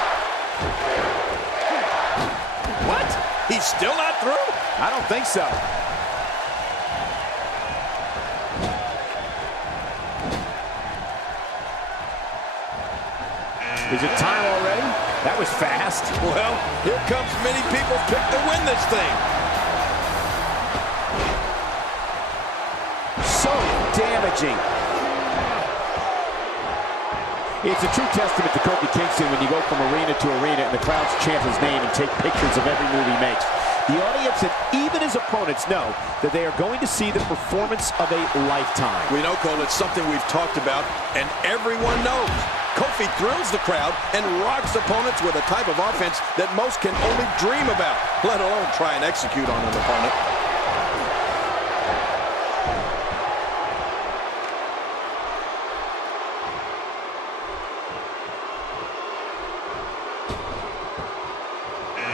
What? He's still not through? I don't think so. Is it time already? That was fast. Well, here comes many people pick to win this thing. So damaging. It's a true testament to Kofi Kingston when you go from arena to arena and the crowds chant his name and take pictures of every move he makes. The audience and even his opponents know that they are going to see the performance of a lifetime. We know, Cole, it's something we've talked about, and everyone knows. Kofi thrills the crowd and rocks opponents with a type of offense that most can only dream about, let alone try and execute on an opponent.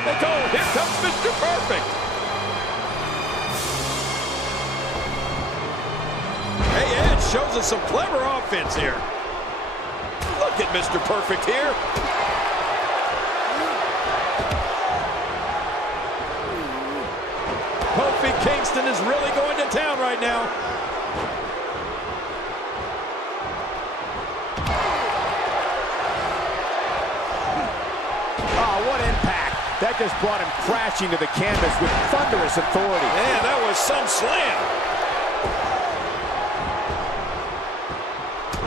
They go. Here comes Mr. Perfect. Hey, Edge shows us some clever offense here. Look at Mr. Perfect here. Kofi Kingston is really going to town right now. Oh, what impact. That just brought him crashing to the canvas with thunderous authority. Man, that was some slam.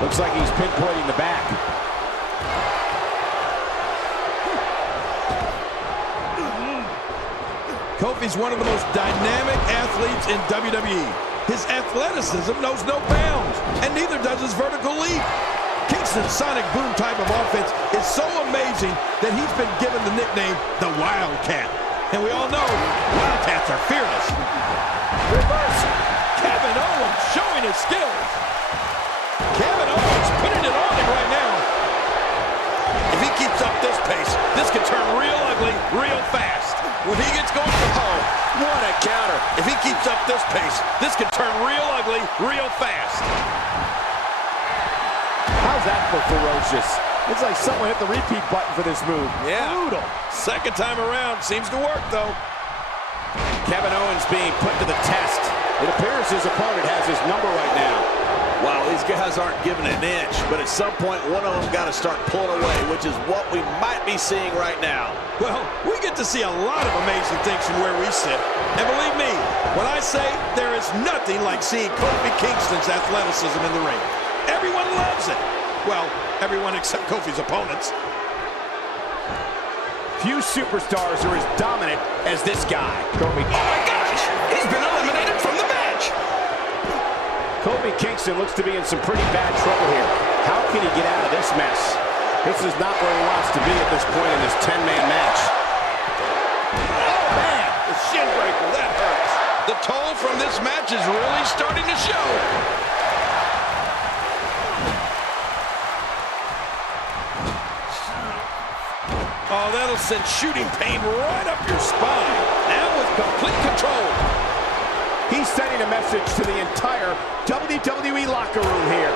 Looks like he's pinpointing the back. Kofi's one of the most dynamic athletes in WWE. His athleticism knows no bounds, and neither does his vertical leap. Kingston's sonic boom type of offense is so amazing that he's been given the nickname the Wildcat. And we all know Wildcats are fearless. Reverse. Kevin Owens showing his skills. Kevin Owens putting it on him right now. If he keeps up this pace, this could turn real ugly real fast. When he gets going, oh, what a counter. If he keeps up this pace, this could turn real ugly real fast. How's that for ferocious? It's like someone hit the repeat button for this move. Yeah. Brutal. Second time around seems to work, though. Kevin Owens being put to the test. It appears his opponent has his number right now. Wow, these guys aren't giving an inch, but at some point, one of them got to start pulling away, which is what we might be seeing right now. Well, we get to see a lot of amazing things from where we sit. And believe me, when I say there is nothing like seeing Kofi Kingston's athleticism in the ring. Everyone loves it. Well, everyone except Kofi's opponents. Few superstars are as dominant as this guy. Kofi. Oh my gosh! He's been eliminated from the match! Kofi Kingston looks to be in some pretty bad trouble here. How can he get out of this mess? This is not where he wants to be at this point in this 10-man match. Oh, man! The shin breaker, that hurts. The toll from this match is really starting to show. Oh, that'll send shooting pain right up your spine. Now with complete control. He's sending a message to the entire WWE locker room here.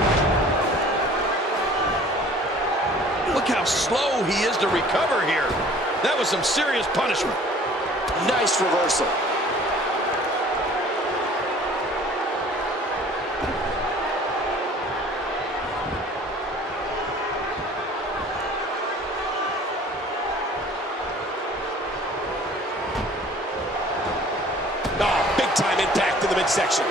Look how slow he is to recover here. That was some serious punishment. Nice reversal. big-time impact in the midsection.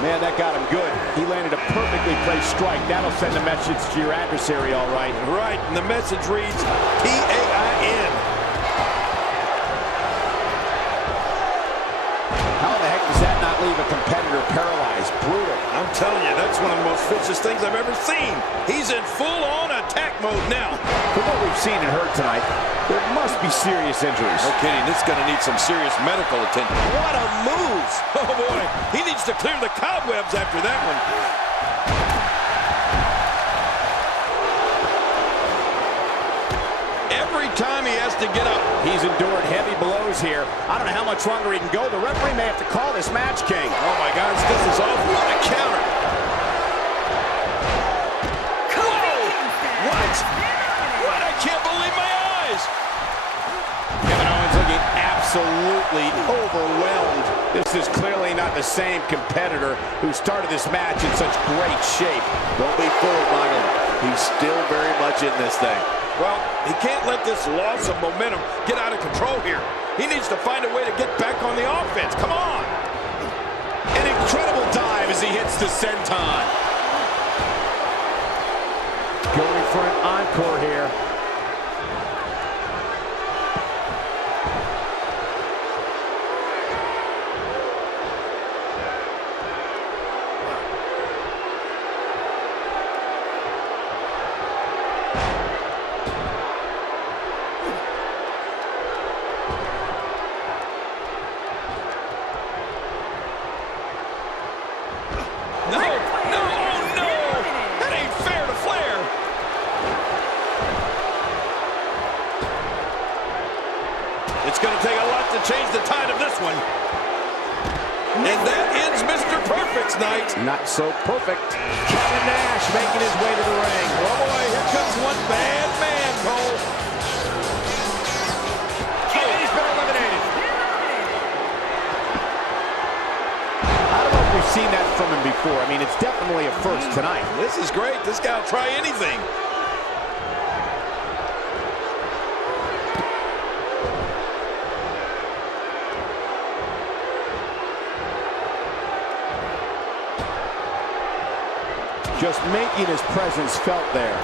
Man, that got him good. He landed a perfectly placed strike. That'll send a message to your adversary, all right. Right, and the message reads P-A-I-N. How the heck does that not leave a competitor paralyzed? Brutal. I'm telling you, that's one of the most vicious things I've ever seen. He's in full-on attack mode now. From what we've seen and heard tonight, there must be serious injuries. No kidding, this is going to need some serious medical attention. What a move! Oh, boy, he needs to clear the cobwebs after that one. Every time he has to get up. He's endured heavy blows here. I don't know how much longer he can go. The referee may have to call this match, King. Oh, my gosh, this is awful. What a counter. What? What? I can't believe my eyes. Kevin Owens looking absolutely overwhelmed. This is clearly not the same competitor who started this match in such great shape. Don't be fooled, Michael. He's still very much in this thing. Well, he can't let this loss of momentum get out of control here. He needs to find a way to get back on the offense. Come on. An incredible dive as he hits the senton. Going for an encore here. Change the tide of this one. And that ends Mr. Perfect's night. Not so perfect. Kevin Nash making his way to the ring. Oh boy, here comes one bad man, Cole. Oh, he's been eliminated. I don't know if we've seen that from him before. I mean, it's definitely a first tonight. This is great. This guy will try anything. Just making his presence felt there.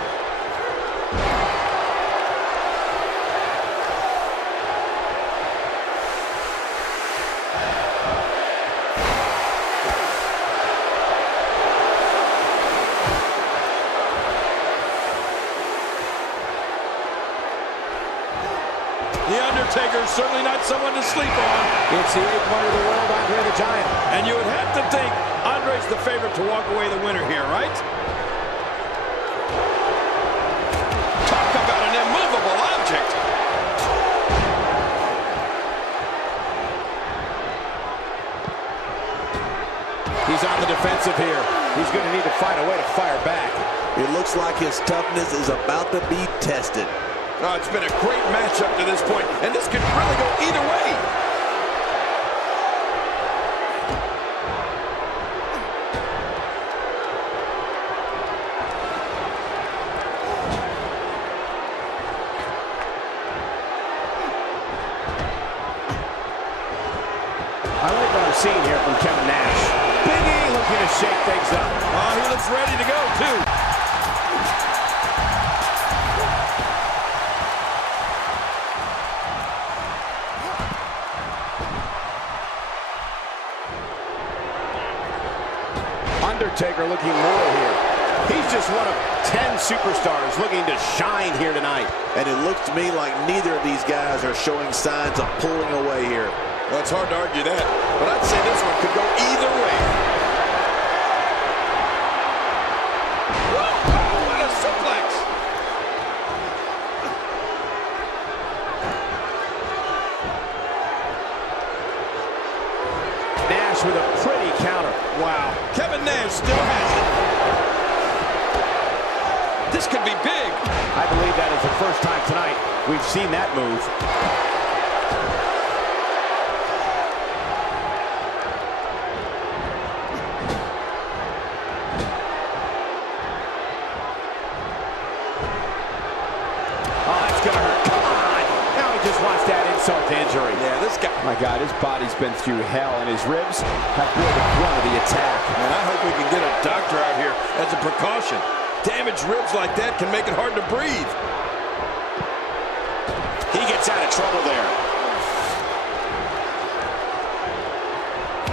The Undertaker's certainly not someone to sleep on. It's the 8th wonder of the world, Andre the Giant. And you would have to think Andre's the favorite to walk away the winner here, right? Talk about an immovable object. He's on the defensive here. He's going to need to find a way to fire back. It looks like his toughness is about to be tested. Oh, it's been a great match up to this point, and this could really go either way. I like what I'm seeing here from Kevin Nash. Big E looking to shake things up. Oh, he looks ready to go, too. Undertaker looking mortal here. He's just one of 10 superstars looking to shine here tonight. And it looks to me like neither of these guys are showing signs of pulling away here. Well, it's hard to argue that, but I'd say this one could go either way. Whoa, what a suplex! Nash with a pretty counter. Wow, Kevin Nash still has it. This could be big. I believe that is the first time tonight we've seen that move. gonna hurt. Come on! Now he just wants that insult to injury. Yeah, this guy... My God, his body's been through hell, and his ribs have bore the brunt of the attack. Man, I hope we can get a doctor out here as a precaution. Damaged ribs like that can make it hard to breathe. He gets out of trouble there.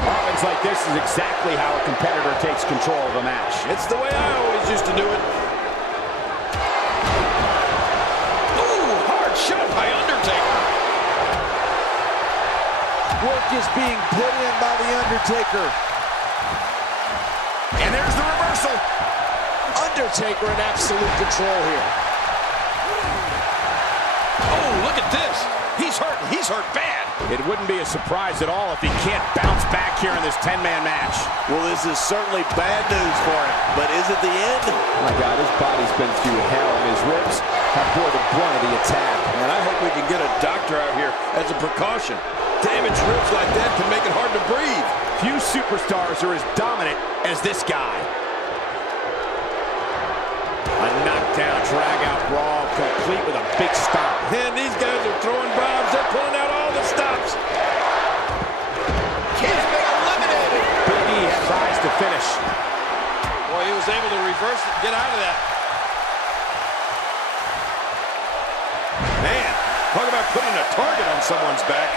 Moments like this is exactly how a competitor takes control of a match. It's the way I always used to do it. Ooh, hard shot by Undertaker. Work is being put in by the Undertaker. And there's the reversal. Undertaker in absolute control here. Oh, look at this. He's hurt. He's hurt bad. It wouldn't be a surprise at all if he can't bounce back here in this 10-man match. Well, this is certainly bad news for him, but is it the end? My God, his body's been through hell, and his ribs have bore the brunt of the attack. And I hope we can get a doctor out here as a precaution. Damaged ribs like that can make it hard to breathe. Few superstars are as dominant as this guy. A knockdown, drag-out brawl, complete with a big stop. And these guys are throwing bombs. They're pulling out all the stops. He's been eliminated. Big E has eyes to finish. Boy, he was able to reverse it and get out of that. Man, talk about putting a target on someone's back.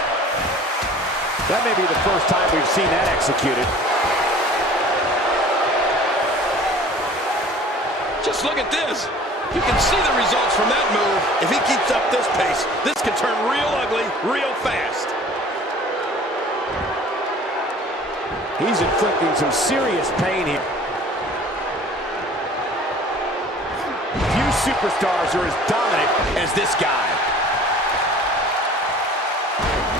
That may be the first time we've seen that executed. Just look at this. You can see the results from that move. If he keeps up this pace, this can turn real ugly real fast. He's inflicting some serious pain here. Few superstars are as dominant as this guy.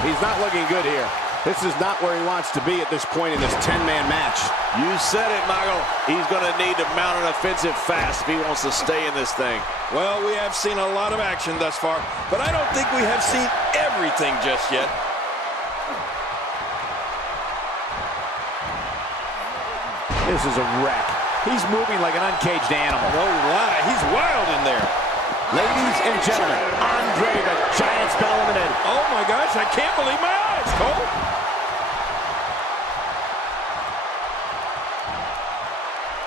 He's not looking good here. This is not where he wants to be at this point in this 10-man match. You said it, Michael. He's going to need to mount an offensive fast if he wants to stay in this thing. Well, we have seen a lot of action thus far, but I don't think we have seen everything just yet. This is a wreck. He's moving like an uncaged animal. No lie, he's wild in there. Ladies and gentlemen, Andre the Giant's been eliminated. Oh my gosh, I can't believe my eyes, Cole.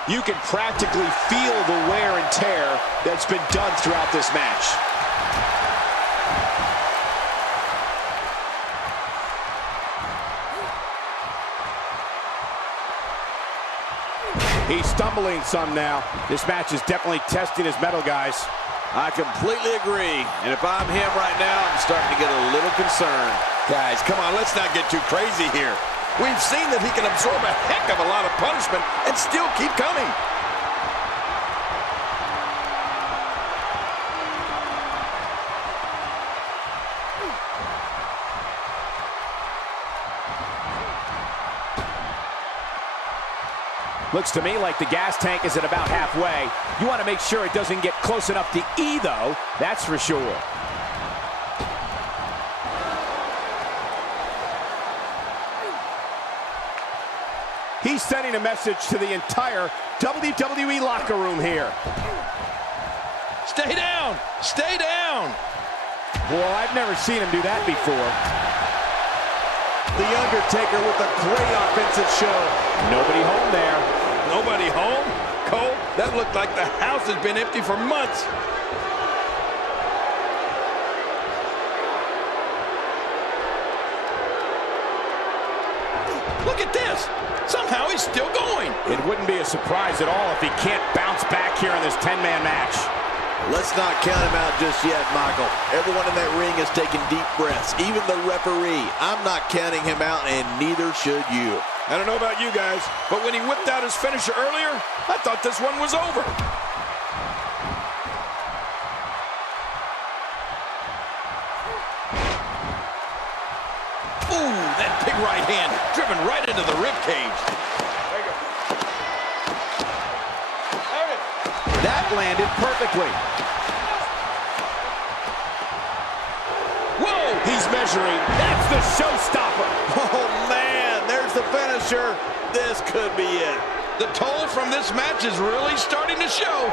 You can practically feel the wear and tear that's been done throughout this match. He's stumbling some now. This match is definitely testing his mettle, guys. I completely agree. And if I'm him right now, I'm starting to get a little concerned. Guys, come on, let's not get too crazy here. We've seen that he can absorb a heck of a lot of punishment and still keep coming. Looks to me like the gas tank is at about halfway. You want to make sure it doesn't get close enough to E, though. That's for sure. He's sending a message to the entire WWE locker room here. Stay down! Stay down! Well, I've never seen him do that before. The Undertaker with a great offensive show. Nobody home there. Nobody home? Cole, that looked like the house has been empty for months. Look at this. Somehow he's still going. It wouldn't be a surprise at all if he can't bounce back here in this 10-man match. Let's not count him out just yet, Michael. Everyone in that ring is taking deep breaths, even the referee. I'm not counting him out, and neither should you. I don't know about you guys, but when he whipped out his finisher earlier, I thought this one was over. Ooh, that big right hand driven right into the rib cage. That landed perfectly. Whoa! He's measuring. That's the showstopper. Oh, man, there's the finisher. This could be it. The toll from this match is really starting to show.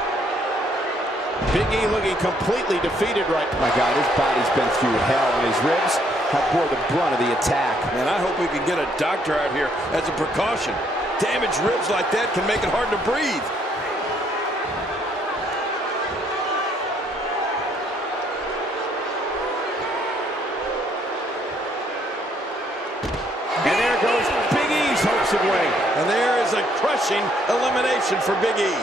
Big E looking completely defeated right now. My God, his body's been through hell, and his ribs have bore the brunt of the attack. And I hope we can get a doctor out here as a precaution. Damaged ribs like that can make it hard to breathe. And there goes Big E's hopes of winning. And there is a crushing elimination for Big E.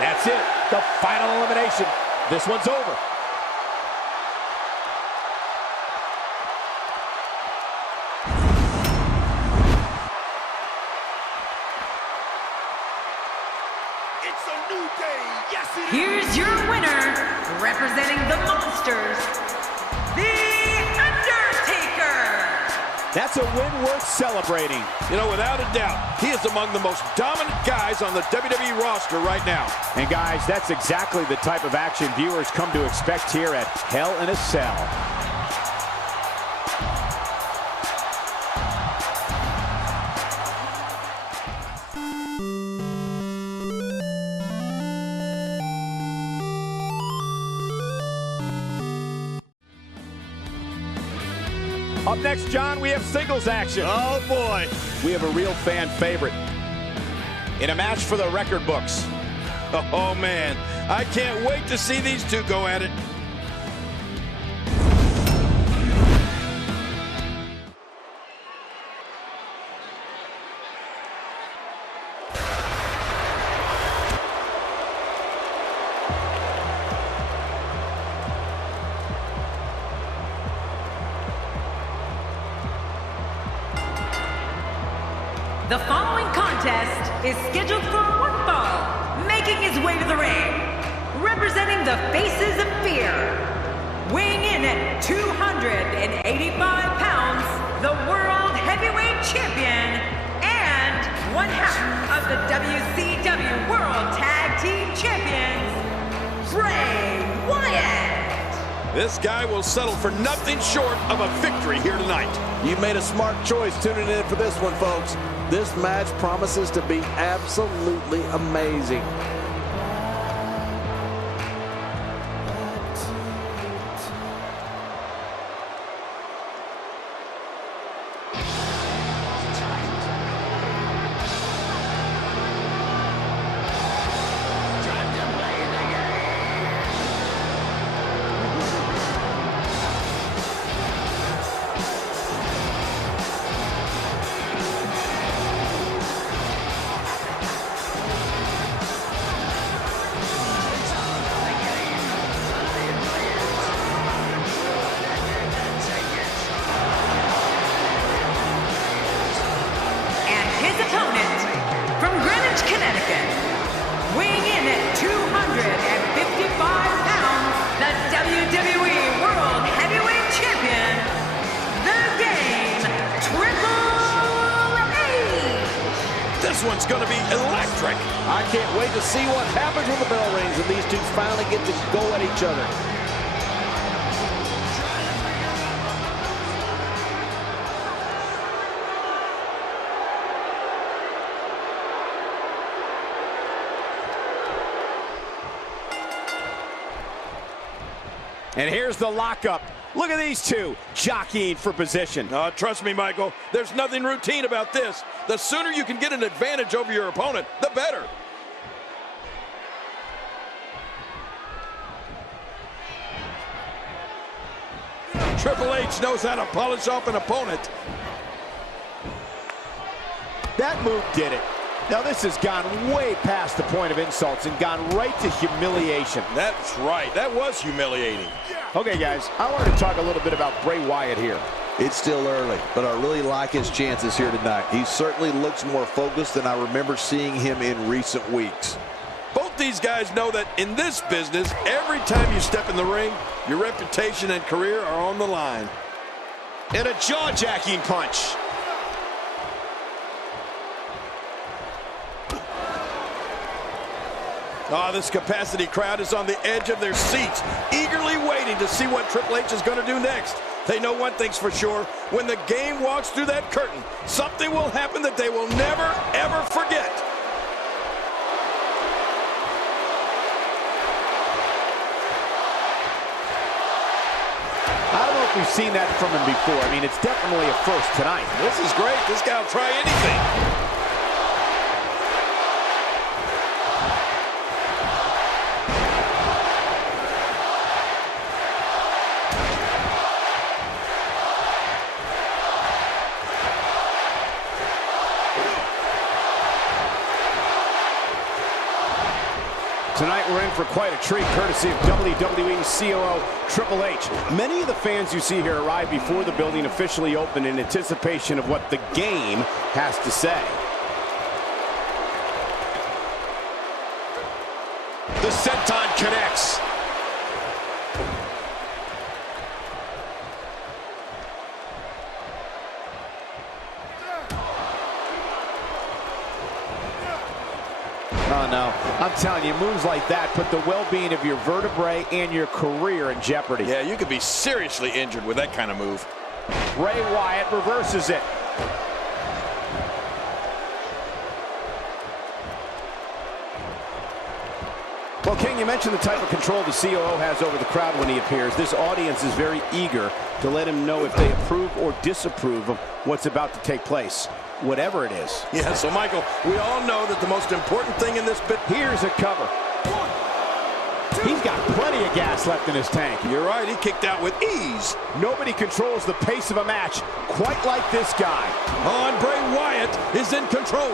That's it, the final elimination. This one's over. It's a new day. Yes, it is. Here's your winner, representing the Monsters, The Undertaker. That's a win worth celebrating. You know, without a doubt, he is among the most dominant guys on the WWE roster right now. And guys, that's exactly the type of action viewers come to expect here at Hell in a Cell. Up next, John, we have singles action. Oh, boy. We have a real fan favorite in a match for the record books. Oh, man. I can't wait to see these two go at it. The following contest is scheduled for one fall, making his way to the ring, representing the Faces of Fear, weighing in at 285 pounds, the World Heavyweight Champion, and one half of the WCW World Tag Team Champions, Bray Wyatt. This guy will settle for nothing short of a victory here tonight. You made a smart choice tuning in for this one, folks. This match promises to be absolutely amazing. Connecticut, weighing in at 255 pounds, the WWE World Heavyweight Champion, The Game, Triple H. This one's going to be electric. I can't wait to see what happens when the bell rings and these two finally get to go at each other. And here's the lockup. Look at these two jockeying for position. Trust me, Michael, there's nothing routine about this. The sooner you can get an advantage over your opponent, the better. Triple H knows how to polish off an opponent. That move did it. Now this has gone way past the point of insults and gone right to humiliation. That's right. That was humiliating. Okay, guys, I wanted to talk a little bit about Bray Wyatt here. It's still early, but I really like his chances here tonight. He certainly looks more focused than I remember seeing him in recent weeks. Both these guys know that in this business, every time you step in the ring, your reputation and career are on the line. And a jaw-jacking punch. This capacity crowd is on the edge of their seats, eagerly waiting to see what Triple H is going to do next. They know one thing's for sure. When the game walks through that curtain, something will happen that they will never, ever forget. I don't know if we've seen that from him before. I mean, it's definitely a first tonight. This is great. This guy will try anything. Tonight we're in for quite a treat, courtesy of WWE COO Triple H. Many of the fans you see here arrive before the building officially opened in anticipation of what the game has to say. The senton connects. Oh, no. I'm telling you, moves like that put the well-being of your vertebrae and your career in jeopardy. Yeah, you could be seriously injured with that kind of move. Bray Wyatt reverses it. Well, King, you mentioned the type of control the COO has over the crowd when he appears. This audience is very eager to let him know if they approve or disapprove of what's about to take place, whatever it is. Yeah, so Michael, we all know that the most important thing in this bit... Here's a cover. He's got plenty of gas left in his tank. You're right, he kicked out with ease. Nobody controls the pace of a match quite like this guy. And Bray Wyatt is in control.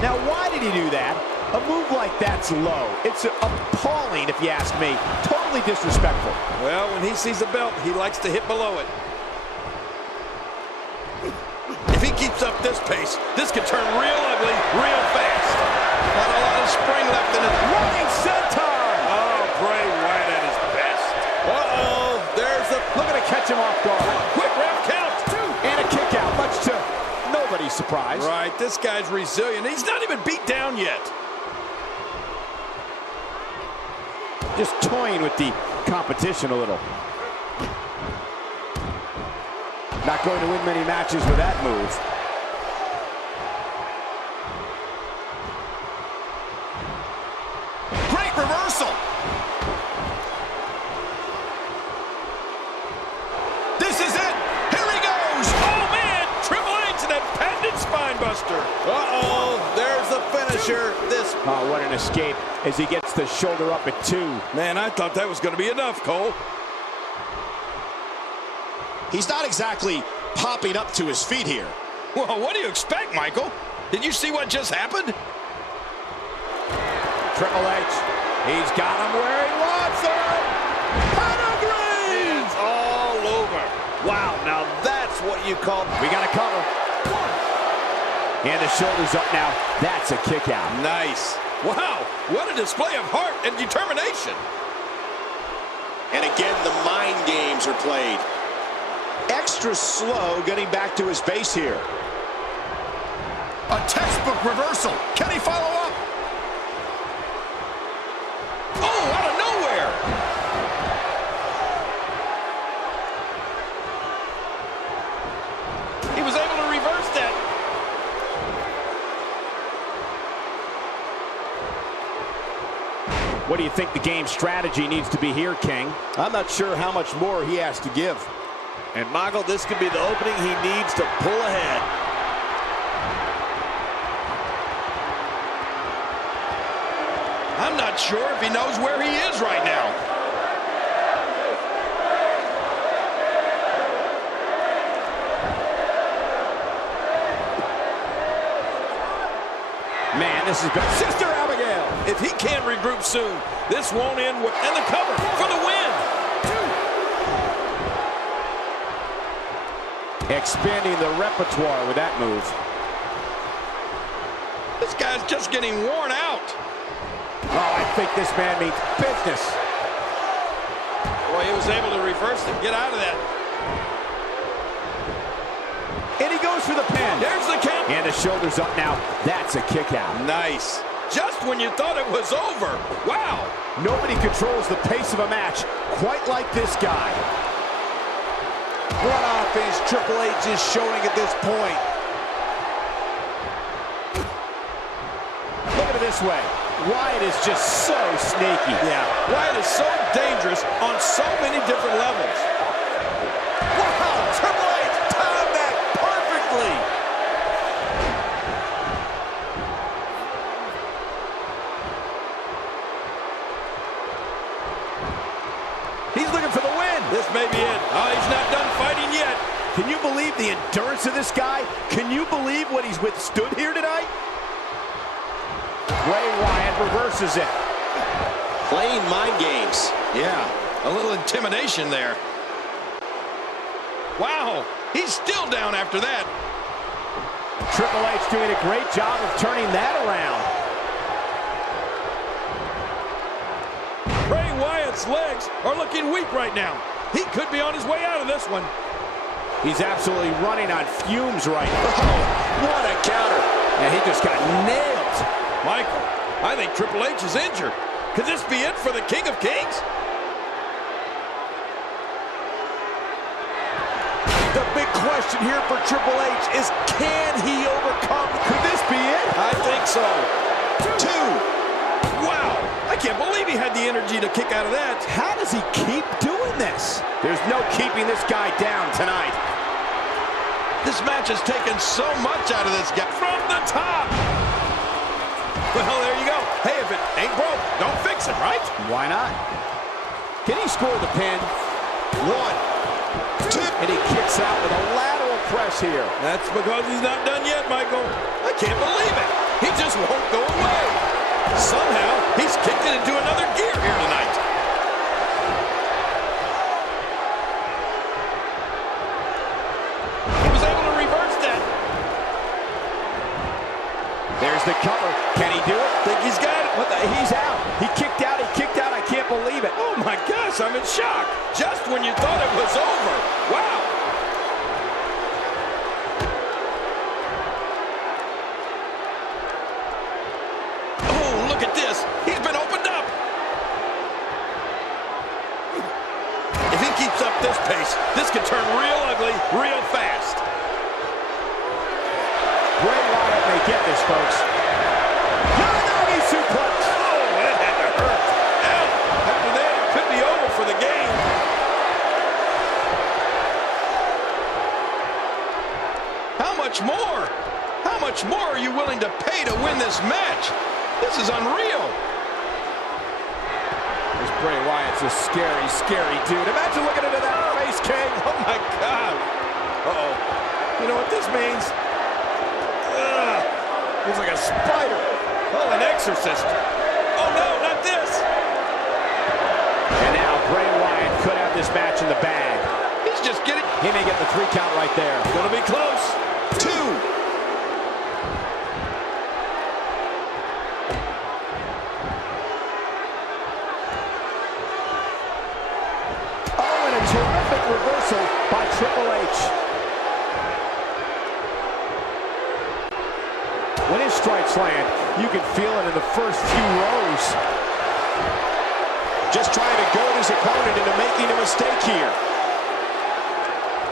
Now, why did he do that? A move like that's low. It's appalling, if you ask me. Totally disrespectful. Well, when he sees the belt, he likes to hit below it. If he keeps up this pace, this could turn real ugly real fast. Not a lot of spring left in it. Running senton! Oh, Bray Wyatt at his best. Uh-oh, there's the... Looking to catch him off guard. Quick ref count. And a kick out, much to nobody's surprise. Right, this guy's resilient. He's not even beat down yet. Just toying with the competition a little. Not going to win many matches with that move. Great reversal. This is it. Here he goes. Oh, man, Triple H and that patented spine buster. Uh-oh, there's the finisher. Oh, what an escape as he gets the shoulder up at 2. Man, I thought that was going to be enough, Cole. He's not exactly popping up to his feet here. Well, what do you expect, Michael? Did you see what just happened? Triple H, he's got him where he wants him. Pedigree! It's all over. Wow, now that's what you call... We got a cover. And the shoulder's up now. That's a kick out. Nice. Wow, what a display of heart and determination. And again, the mind games are played. Extra slow getting back to his base here. A textbook reversal. Can he follow up? Oh, out of nowhere. He was able to reverse that. What What do you think the game strategy needs to be here, King? I'm not sure how much more he has to give. And Michael, this could be the opening he needs to pull ahead. I'm not sure if he knows where he is right now. Man, this has been Sister Abigail. If he can't regroup soon, this won't end with... And the cover for the win. expanding the repertoire with that move. This guy's just getting worn out. Oh, I think this man means business. Boy, he was able to reverse and get out of that. And he goes for the pin. There's the count. And the shoulder's up now. That's a kick out. Nice. Just when you thought it was over. Wow. Nobody controls the pace of a match quite like this guy. What offense Triple H is showing at this point. Look at it this way. Wyatt is just so sneaky. Yeah. Wyatt is so dangerous on so many different levels. Wow, Triple H timed that perfectly. He's looking for the win. This may be it. Oh, he's not done fighting yet. Can you believe the endurance of this guy? Can you believe what he's withstood here tonight? Bray Wyatt reverses it. Playing mind games. Yeah, a little intimidation there. Wow, he's still down after that. Triple H doing a great job of turning that around. Bray Wyatt's legs are looking weak right now. He could be on his way out of this one. He's absolutely running on fumes right now. Oh, what a counter. And he just got nailed. Michael, I think Triple H is injured. Could this be it for the King of Kings? The big question here for Triple H is, can he overcome? Could this be it? I think so. 2. Wow, I can't believe he had the energy to kick out of that. How does he keep doing this? There's no keeping this guy down tonight. This match has taken so much out of this guy. From the top. Well, there you go. Hey, if it ain't broke, don't fix it, right? Why not? Can he score the pin? 1, 2. And he kicks out with a lateral press here. That's because he's not done yet, Michael. I can't believe it. He just won't go away. Somehow, he's kicked it into another gear here tonight. He was able to reverse that. There's the cover. Can he do it? Think he's got it. What the? He's out. He kicked out. He kicked out. I can't believe it. Oh, my gosh, I'm in shock. Just when you thought it was over. Wow. Oh, look at this. He's been opened up. If he keeps up this pace, this could turn real ugly real fast. Bray Wyatt may get this, folks. Yanagi suplex. Oh, that had to hurt. Ow. After that, it could be over for the game. How much more? How much more are you willing to pay to win this match? This is unreal. This Bray Wyatt's a scary, scary dude. Imagine looking into that face, King. Oh, my God. Uh-oh. You know what this means? Looks like a spider. Oh, an exorcist. Oh, no, not this. And now Bray Wyatt could have this match in the bag. He's just getting... He may get the 3 count right there. Gonna be close. 2. Oh, and a terrific reversal by Triple H. When his strikes land, you can feel it in the first few rows. Just trying to goad his opponent into making a mistake here.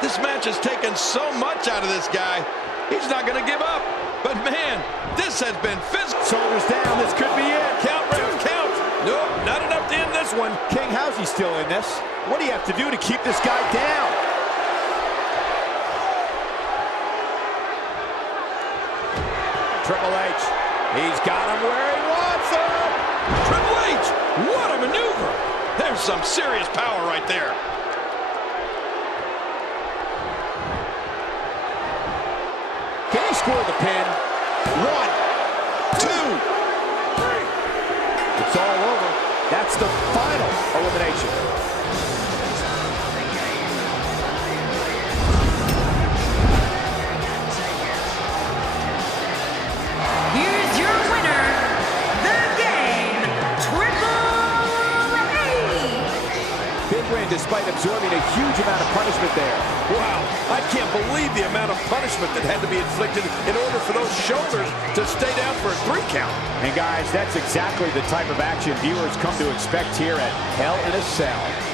This match has taken so much out of this guy. He's not going to give up. But, man, this has been physical. Shoulders down. This could be it. Count, Ref, count. Nope, not enough to end this one. King, how's he still in this? What do you have to do to keep this guy down? Triple H, he's got him where he wants him. Triple H, what a maneuver. There's some serious power right there. Can he score the pin? 1, 2, 3. It's all over. That's the final elimination. Here's your winner, the Game, Triple H. Big win despite absorbing a huge amount of punishment there. Wow, I can't believe the amount of punishment that had to be inflicted in order for those shoulders to stay down for a 3 count. And guys, that's exactly the type of action viewers come to expect here at Hell in a Cell.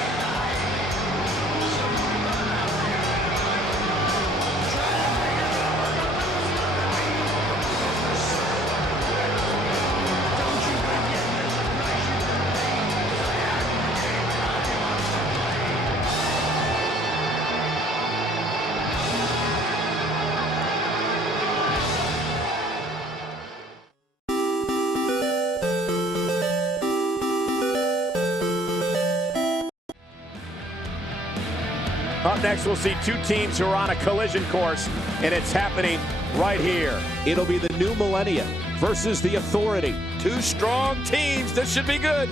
Up next, we'll see 2 teams who are on a collision course, and it's happening right here. It'll be the New Millennium versus the Authority. 2 strong teams. This should be good.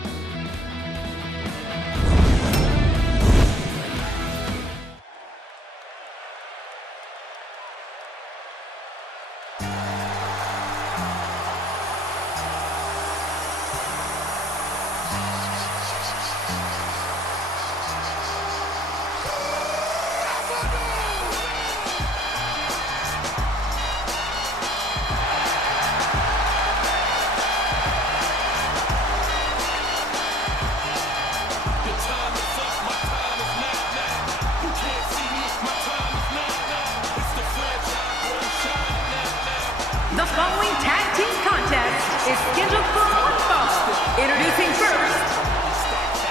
The following tag team contest is scheduled for one fall. Introducing first,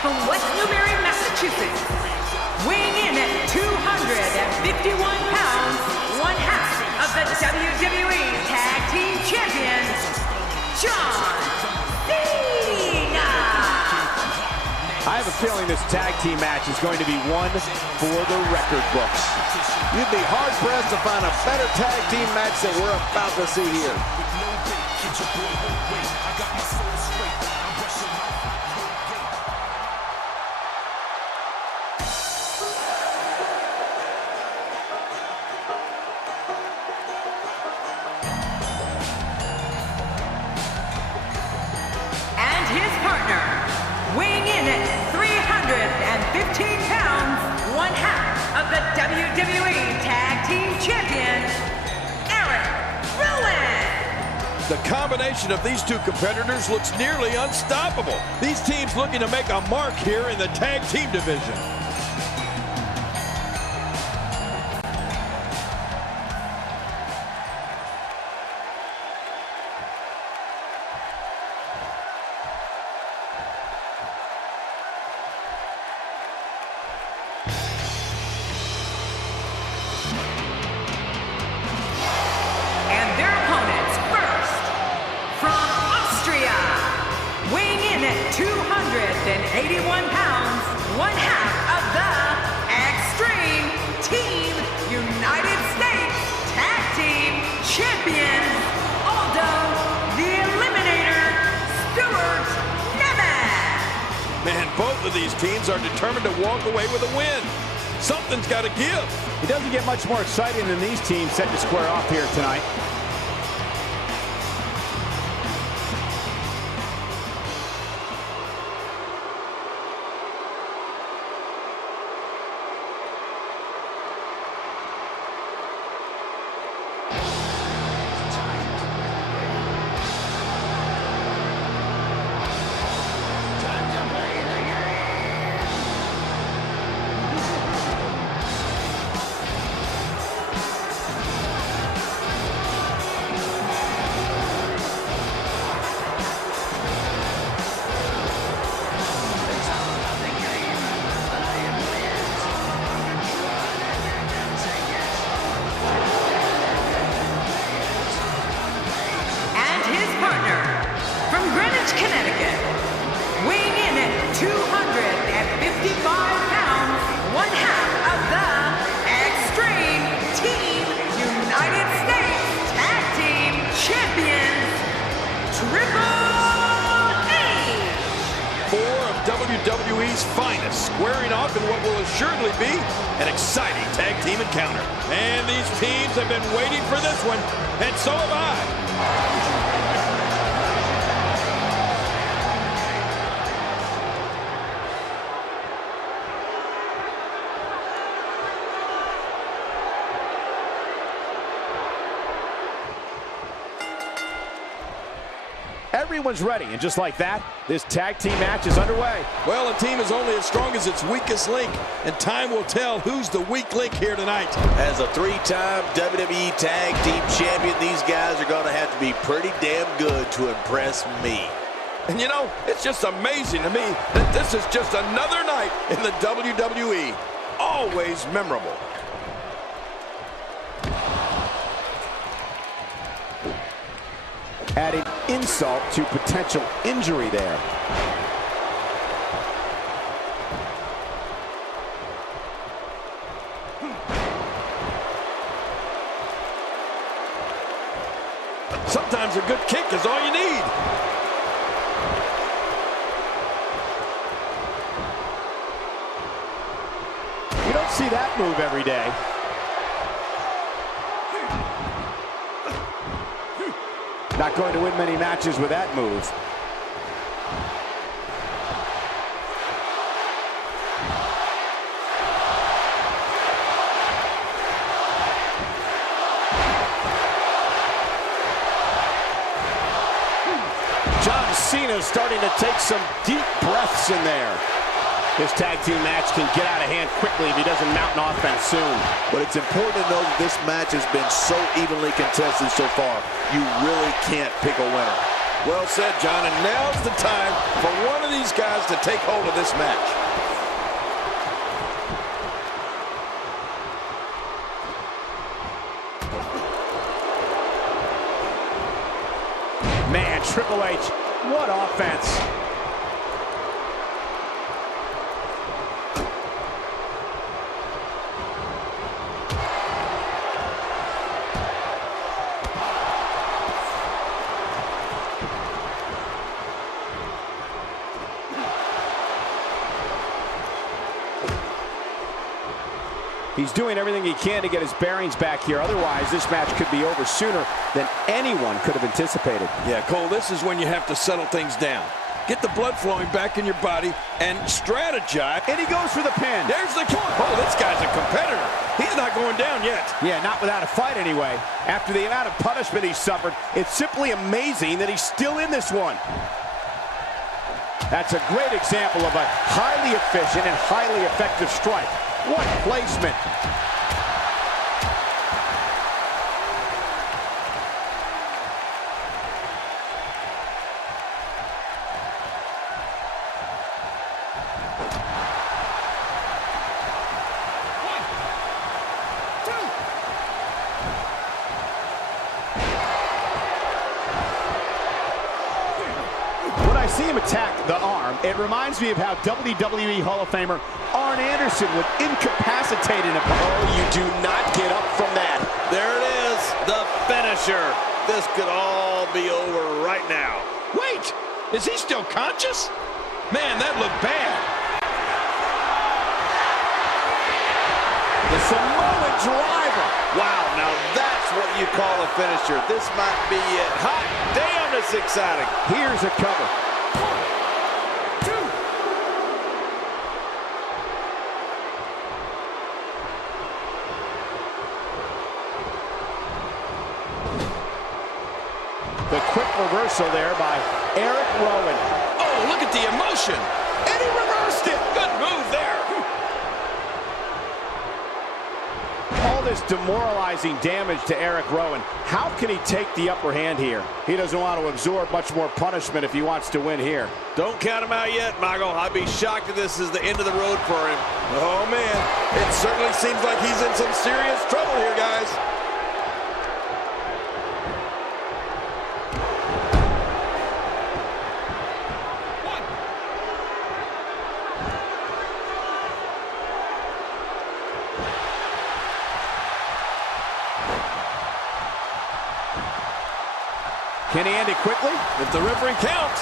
from West Newbury, Massachusetts, weighing in at 251 pounds, 1/2 of the WWE Tag Team Champions, John Cena. I have a feeling this tag team match is going to be one for the record books. You'd be hard-pressed to find a better tag team match than we're about to see here. And his partner, weighing in at 315 pounds, 1/2 of the WWE Tag Team Champions, Erick, Rowan. The combination of these 2 competitors looks nearly unstoppable. These teams looking to make a mark here in the tag team division. And their opponents first, from Austria, weighing in at 281 pounds, 1/2 of the Extreme Team United States Tag Team Champions, Aldo the Eliminator Stewart Nemeth. Man, both of these teams are determined to walk away with a win. Something's got to give. It doesn't get much more exciting than these teams set to square off here tonight. WWE's finest, squaring off in what will assuredly be an exciting tag team encounter. And these teams have been waiting for this one, and so have I. Everyone's ready, and just like that, this tag team match is underway. Well, a team is only as strong as its weakest link, and time will tell who's the weak link here tonight. As a three-time WWE Tag Team Champion, these guys are going to have to be pretty damn good to impress me. And you know, it's just amazing to me that this is just another night in the WWE. Always memorable. Adding insult to potential injury there. Sometimes a good kick is all you need. You don't see that move every day. Not going to win many matches with that move. John Cena starting to take some deep breaths in there. This tag team match can get out of hand quickly if he doesn't mount an offense soon. But it's important to know that this match has been so evenly contested so far. You really can't pick a winner. Well said, John, and now's the time for one of these guys to take hold of this match. Man, Triple H, what offense. He's doing everything he can to get his bearings back here. Otherwise, this match could be over sooner than anyone could have anticipated. Yeah, Cole, this is when you have to settle things down. Get the blood flowing back in your body and strategize. And he goes for the pin. There's the kick. Oh, this guy's a competitor. He's not going down yet. Yeah, not without a fight anyway. After the amount of punishment he suffered, it's simply amazing that he's still in this one. That's a great example of a highly efficient and highly effective strike. What placement. See him attack the arm, it reminds me of how WWE Hall of Famer Arn Anderson would incapacitate an opponent. Oh, you do not get up from that. There it is, the finisher. This could all be over right now. Wait, is he still conscious? Man, that looked bad. The Samoan driver. Wow, now that's what you call a finisher. This might be it. Hot damn, it's exciting. Here's a cover. The quick reversal there by Erick Rowan. Oh, look at the emotion. And he reversed it. Good move there. All this demoralizing damage to Erick Rowan. How can he take the upper hand here? He doesn't want to absorb much more punishment if he wants to win here. Don't count him out yet, Michael. I'd be shocked if this is the end of the road for him. Oh, man. It certainly seems like he's in some serious trouble here, guys. Can he end it quickly? If the referee counts.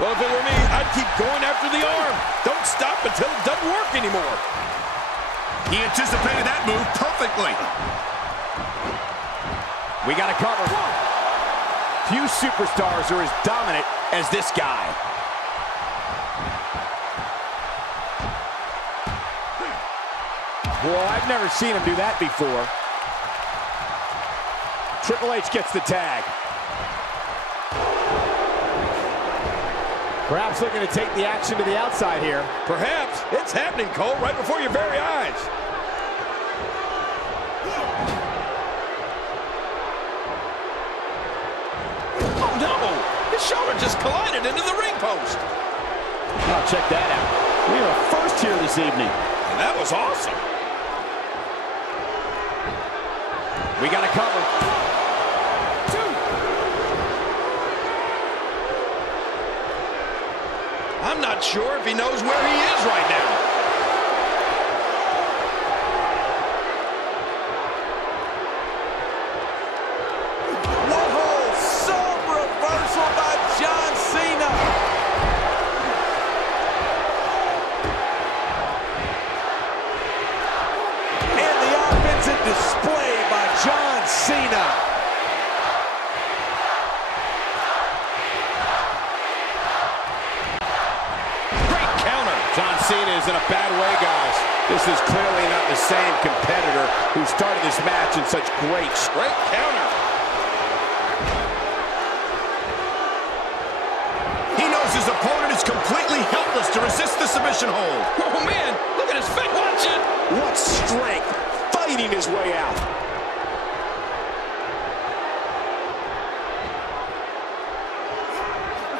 Well, if it were me, I'd keep going after the arm. Don't stop until it doesn't work anymore. He anticipated that move perfectly. We got to cover. Few superstars are as dominant as this guy. Boy, I've never seen him do that before. Triple H gets the tag. Perhaps looking to take the action to the outside here. Perhaps. It's happening, Cole, right before your very eyes. Oh, no! His shoulder just collided into the ring post. Oh, check that out. We are first here this evening. And that was awesome. We got to cover. I'm not sure if he knows where he is right now. Whoa, some reversal by John Cena. And the offensive display by John Cena. John Cena is in a bad way, guys. This is clearly not the same competitor who started this match in such great counter. He knows his opponent is completely helpless to resist the submission hold. Oh, man, look at his face. Watch it. What strength, fighting his way out.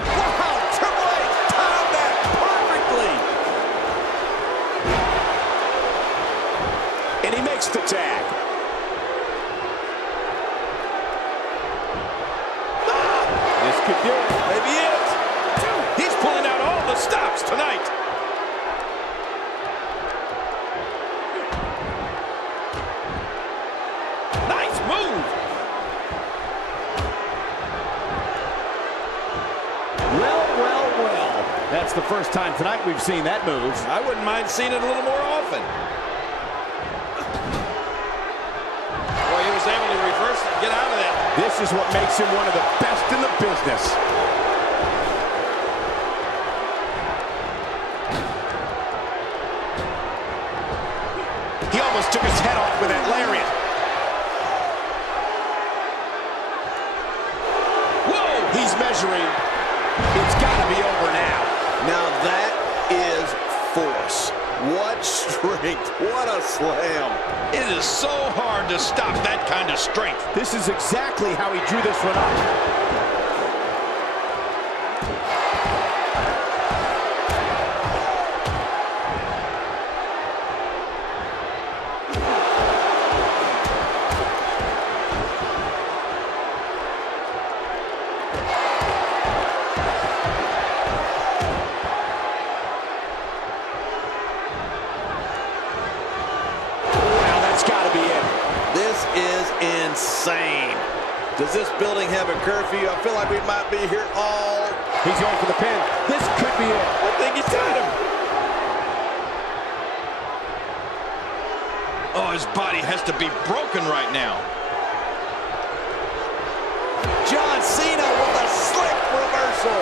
Wow, Triple H timed that perfectly. And he makes the tag. This could do it. Maybe it. He's pulling out all the stops tonight. Nice move. Well. That's the first time tonight we've seen that move. I wouldn't mind seeing it a little more often. Boy, he was able to reverse it and get out of that. This is what makes him one of the best in the business. He almost took his head off with that lariat. Whoa! He's measuring. It's got to be over now. Now that is force. What strength. What a slam. It is so hard to stop that kind of strength. This is exactly how he drew this one up. Insane. Does this building have a curfew? I feel like we might be here all... He's going for the pin. This could be it. I think he's got him. Oh, his body has to be broken right now. John Cena with a slick reversal.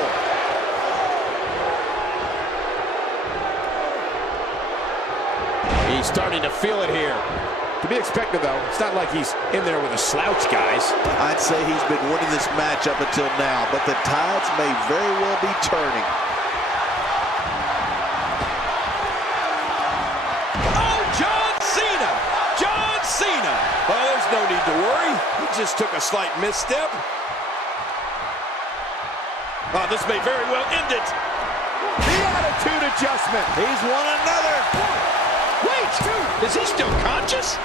He's starting to feel it here. To be expected, though. It's not like he's in there with a slouch, guys. I'd say he's been winning this match up until now, but the tides may very well be turning. Oh, John Cena! John Cena! Well, there's no need to worry. He just took a slight misstep. Oh, this may very well end it. The attitude adjustment. He's won another. Wait, is he still conscious?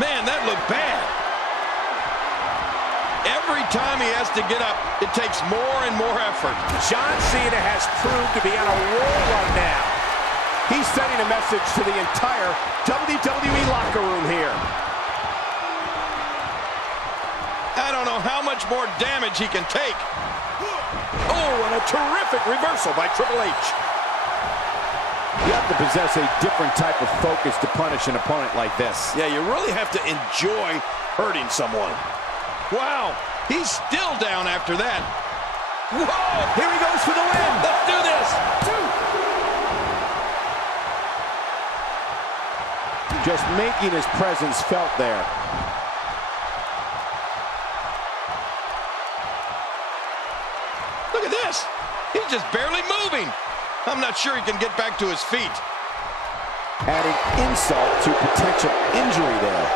Man, that looked bad. Every time he has to get up, it takes more and more effort. John Cena has proved to be on a roll right now. He's sending a message to the entire WWE locker room here. I don't know how much more damage he can take. Oh, and a terrific reversal by Triple H. You have to possess a different type of focus to punish an opponent like this. Yeah, you really have to enjoy hurting someone. Wow, he's still down after that. Whoa! Here he goes for the win. Let's do this. Just making his presence felt there. Look at this. He's just barely moving. I'm not sure he can get back to his feet. Adding insult to potential injury there.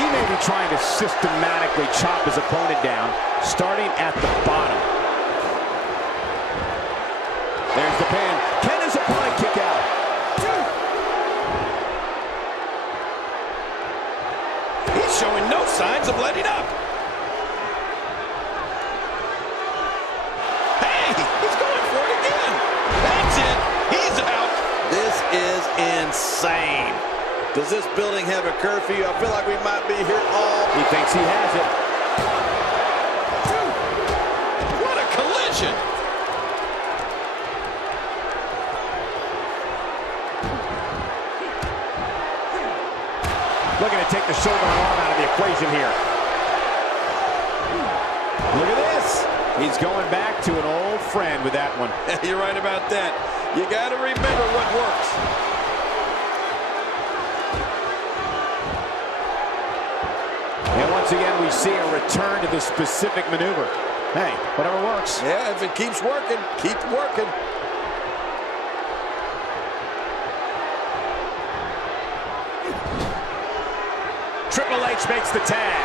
He may be trying to systematically chop his opponent down, starting at the bottom. There's the pin. Can his opponent kick out? He's showing no signs of letting up. Hey, he's going for it again. That's it. He's out. This is insane. Does this building have a curfew? I feel like we might be here all... He thinks he has it. What a collision. Looking to take the shoulder and arm out of the equation here. Look at this. He's going back to an old friend with that one. You're right about that. You got to remember what works. And once again, we see a return to the specific maneuver. Hey, whatever works. Yeah, if it keeps working, keep working. Triple H makes the tag.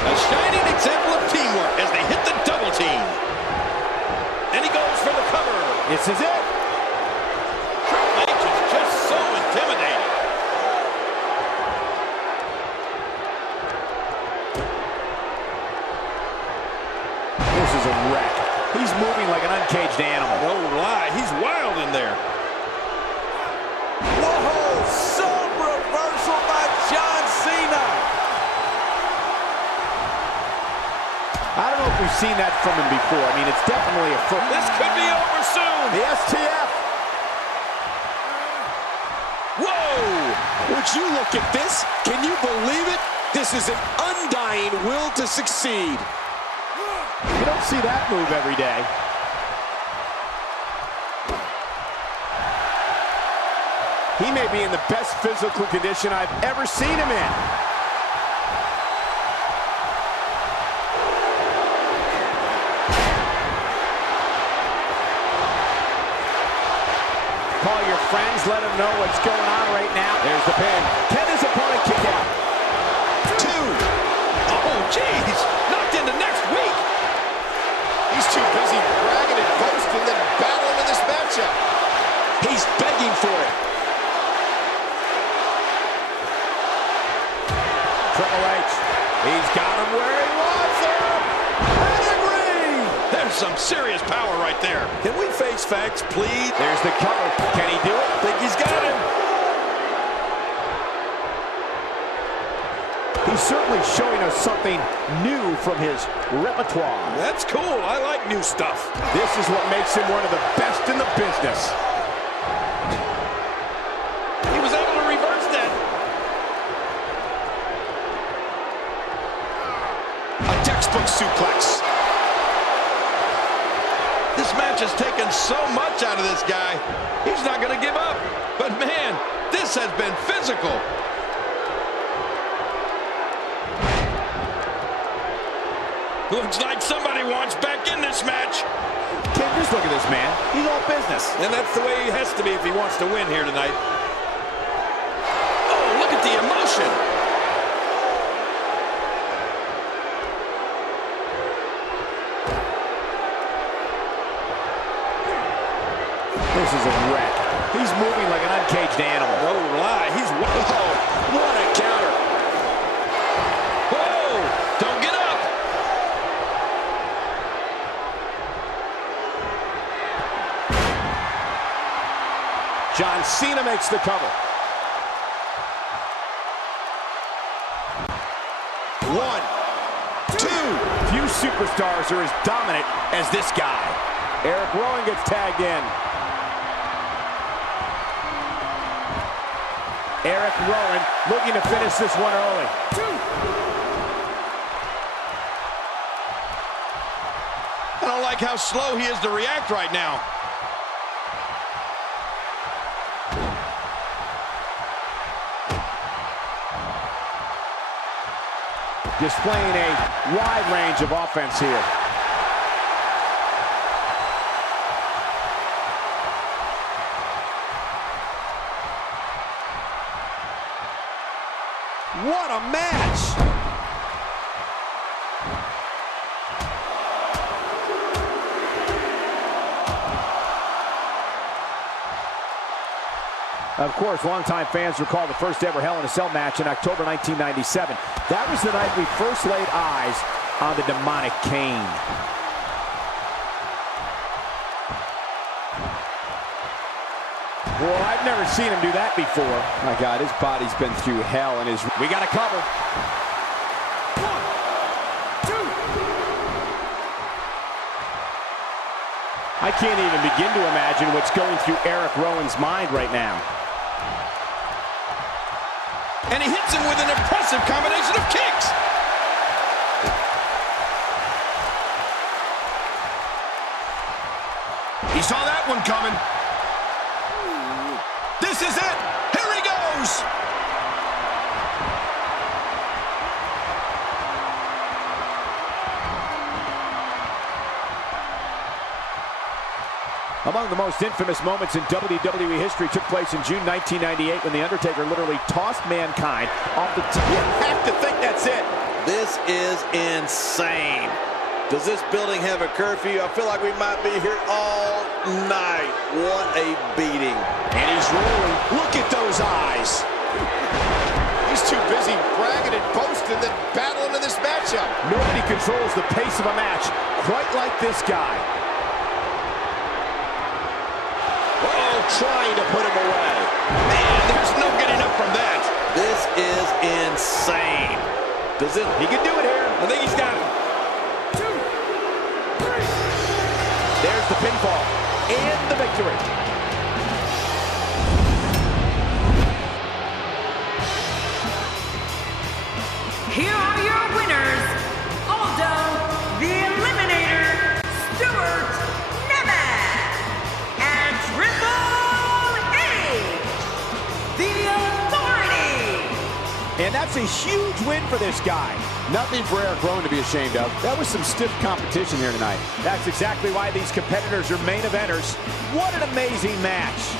A shining example of teamwork as they hit the double team. And he goes for the cover. This is it. Triple H is just so intimidating. This is a wreck. He's moving like an uncaged animal. No lie, he's wild in there. Whoa! Sub reversal by John Cena. I don't know if we've seen that from him before. I mean, it's definitely a foot. This could be over soon. The STF. Whoa! Would you look at this? Can you believe it? This is an undying will to succeed. You don't see that move every day. He may be in the best physical condition I've ever seen him in. Call your friends, let them know what's going on right now. There's the pin. Can his opponent kick out? 2. Oh, jeez. Knocked into next week. He's too busy bragging and boasting than battling in this matchup. He's begging for it. Triple H. He's got him where he wants him. Pedigree. There's some serious power right there. Can we face facts, please? There's the cover. Can he do it? Think he's got him. He's certainly showing us something new from his repertoire. That's cool. I like new stuff. This is what makes him one of the best in the business. He was able to reverse that. A textbook suplex. This match has taken so much out of this guy. He's not going to give up. But man, this has been physical. Looks like somebody wants back in this match. Ken, just look at this man. He's all business. And that's the way he has to be if he wants to win here tonight. Oh, look at the emotion. This is a wreck. He's moving like an uncaged animal. No lie, he's... Whoa, what a counter. Whoa, don't get up. John Cena makes the cover. superstars are as dominant as this guy. Erick Rowan gets tagged in. Erick Rowan looking to finish this one early. I don't like how slow he is to react right now. Displaying a wide range of offense here. What a match! Of course, longtime fans recall the first ever Hell in a Cell match in October 1997. That was the night we first laid eyes on the demonic Kane. Well, I've never seen him do that before. My God, his body's been through hell and his... We got a cover. 1, 2. I can't even begin to imagine what's going through Erick Rowan's mind right now. And he hits him with an impressive combination of kicks. He saw that one coming. This is it. Here he goes. Among the most infamous moments in WWE history took place in June 1998 when The Undertaker literally tossed Mankind off the top. You have to think that's it. This is insane. Does this building have a curfew? I feel like we might be here all night. What a beating. And he's rolling. Look at those eyes. He's too busy bragging and boasting than battling in this matchup. Nobody controls the pace of a match quite like this guy. Trying to put him away. Man, there's no getting up from that. This is insane. Does it? He can do it here. I think he's got it. 2, 3. There's the pinfall and the victory. Here are your winners, Aldo, the Eliminator, Stuart, Ermac, and Triple H, the Authority. And that's a huge win for this guy. Nothing for Erick Rowan to be ashamed of. That was some stiff competition here tonight. That's exactly why these competitors are main eventers. What an amazing match.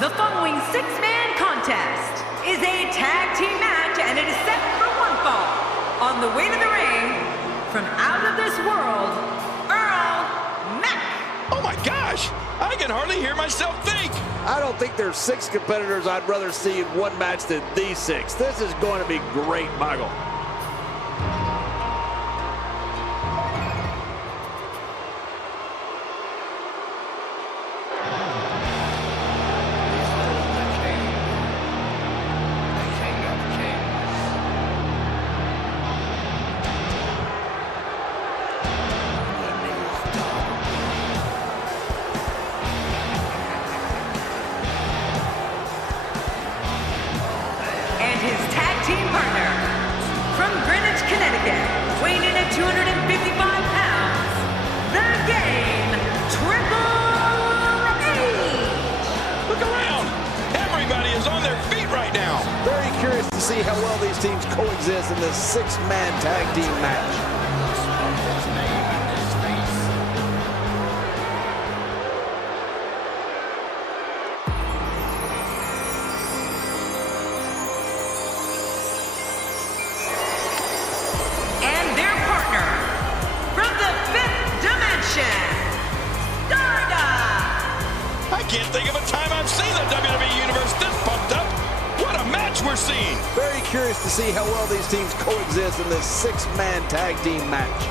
The following six-man contest is a tag team match, and it is set for one fall. On the way to the ring, from out of this world, Ermac. Oh my gosh, I can hardly hear myself think. I don't think there's 6 competitors I'd rather see in one match than these 6. This is going to be great, Michael. Weighing in at 255 pounds, the Game, Triple H. Look around. Everybody is on their feet right now. Very curious to see how well these teams coexist in this 6-man tag team match. can't think of a time I've seen the WWE Universe this pumped up. What a match we're seeing. Very curious to see how well these teams coexist in this six-man tag team match.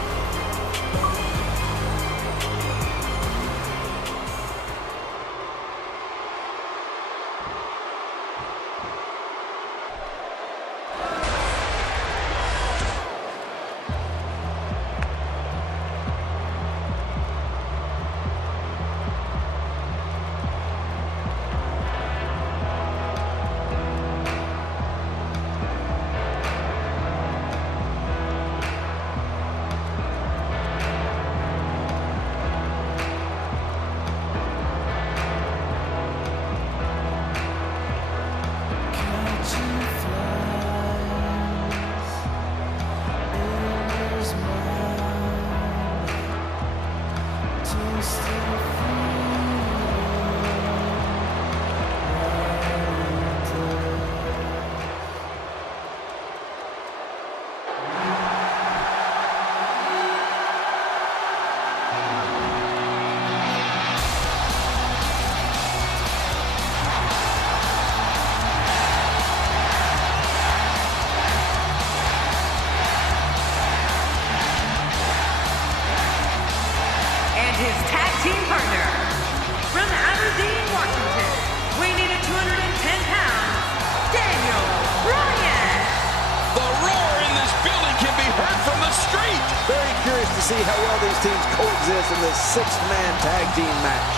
See how well these teams coexist in this six-man tag team match.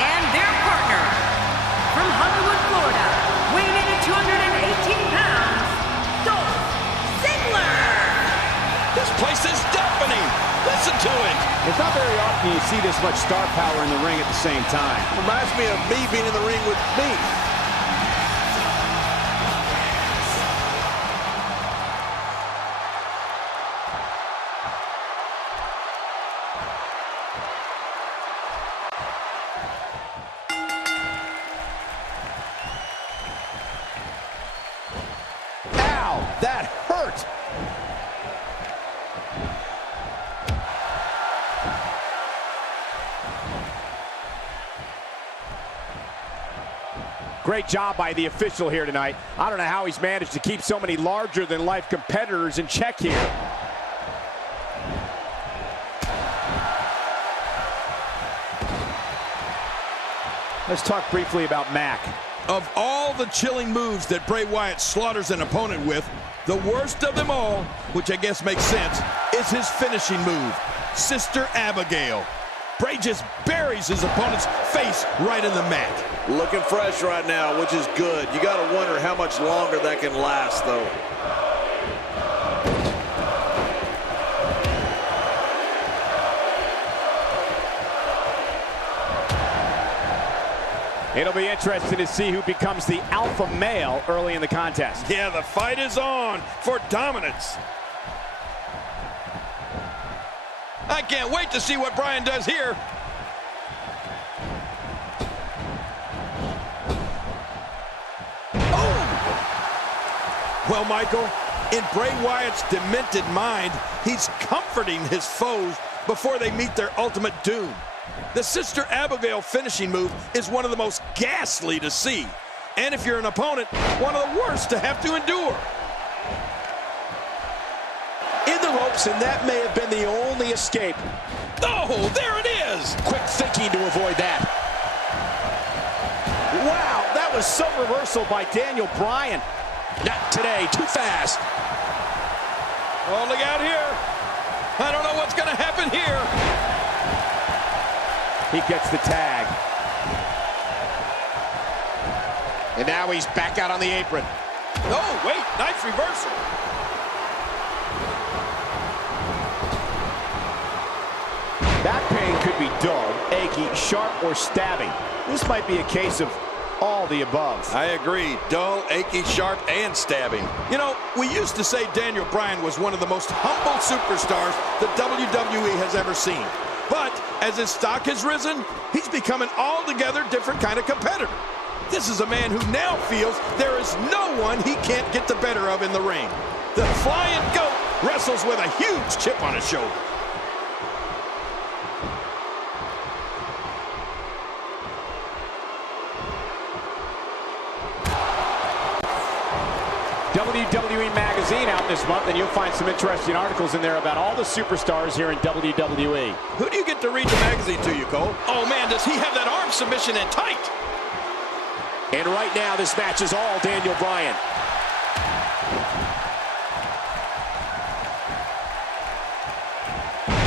And their partner, from Hollywood, Florida, weighing in at 218 pounds, Dolph Ziggler. This place is deafening. Listen to it. It's not very often you see this much star power in the ring at the same time. Reminds me of me being in the ring with me. Ow, that hurt. Great job by the official here tonight. I don't know how he's managed to keep so many larger-than-life competitors in check here. Let's talk briefly about Mac. Of all the chilling moves that Bray Wyatt slaughters an opponent with, the worst of them all, which I guess makes sense, is his finishing move, Sister Abigail. Bray just buries his opponent's face right in the mat. Looking fresh right now, which is good. You got to wonder how much longer that can last, though. It'll be interesting to see who becomes the alpha male early in the contest. Yeah, the fight is on for dominance. I can't wait to see what Bryan does here. Oh! Well, Michael, in Bray Wyatt's demented mind, he's comforting his foes before they meet their ultimate doom. The Sister Abigail finishing move is one of the most ghastly to see. And if you're an opponent, one of the worst to have to endure. In the ropes, and that may have been the only escape. Oh, there it is! Quick thinking to avoid that. Wow, that was some reversal by Daniel Bryan. Not today, too fast. Oh, look out here. I don't know what's going to happen here. He gets the tag. And now he's back out on the apron. Oh, wait, nice reversal. That pain could be dull, achy, sharp, or stabbing. This might be a case of all the above. I agree. Dull, achy, sharp, and stabbing. You know, we used to say Daniel Bryan was one of the most humble superstars the WWE has ever seen. But as his stock has risen, he's become an altogether different kind of competitor. This is a man who now feels there is no one he can't get the better of in the ring. The Flying Goat wrestles with a huge chip on his shoulder. WWE Magazine out this month, and you'll find some interesting articles in there about all the superstars here in WWE. Who do you get to read the magazine to, you Cole? Oh man, does he have that arm submission in tight? And right now, this match is all Daniel Bryan.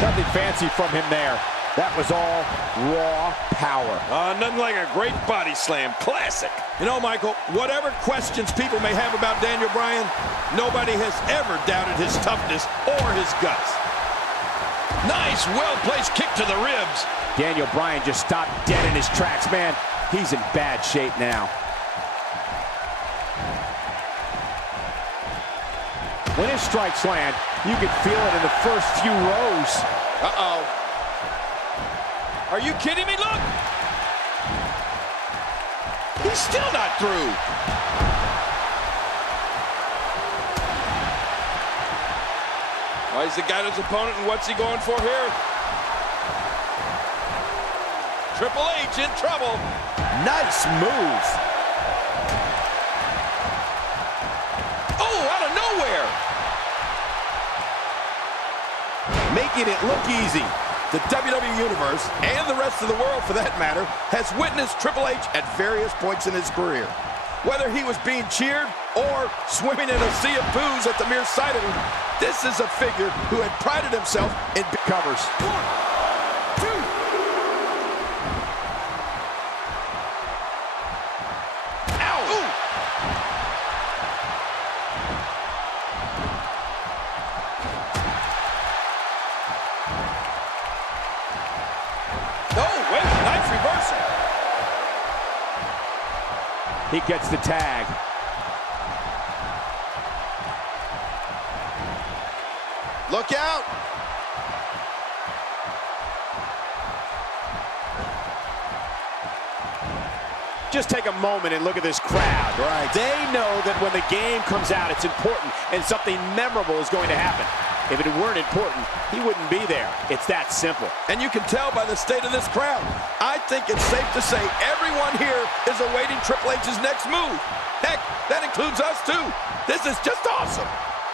Nothing fancy from him there. That was all raw power. Nothing like a great body slam. Classic. You know, Michael, whatever questions people may have about Daniel Bryan, nobody has ever doubted his toughness or his guts. Nice, well-placed kick to the ribs. Daniel Bryan just stopped dead in his tracks, man. He's in bad shape now. When his strikes land, you can feel it in the first few rows. Uh-oh. Are you kidding me? Look! He's still not through. Well, he's the guy his opponent, and what's he going for here? Triple H in trouble. Nice move. Oh, out of nowhere. Making it look easy. The WWE Universe, and the rest of the world for that matter, has witnessed Triple H at various points in his career. Whether he was being cheered or swimming in a sea of booze at the mere sight of him, this is a figure who had prided himself in covers. 1, 2. Ow! Ooh. Oh, wait, nice reversal. He gets the tag. Look out! Just take a moment and look at this crowd. Right. They know that when the game comes out, it's important and something memorable is going to happen. If it weren't important, he wouldn't be there. It's that simple. And you can tell by the state of this crowd. I think it's safe to say everyone here is awaiting Triple H's next move. Heck, that includes us too. This is just awesome.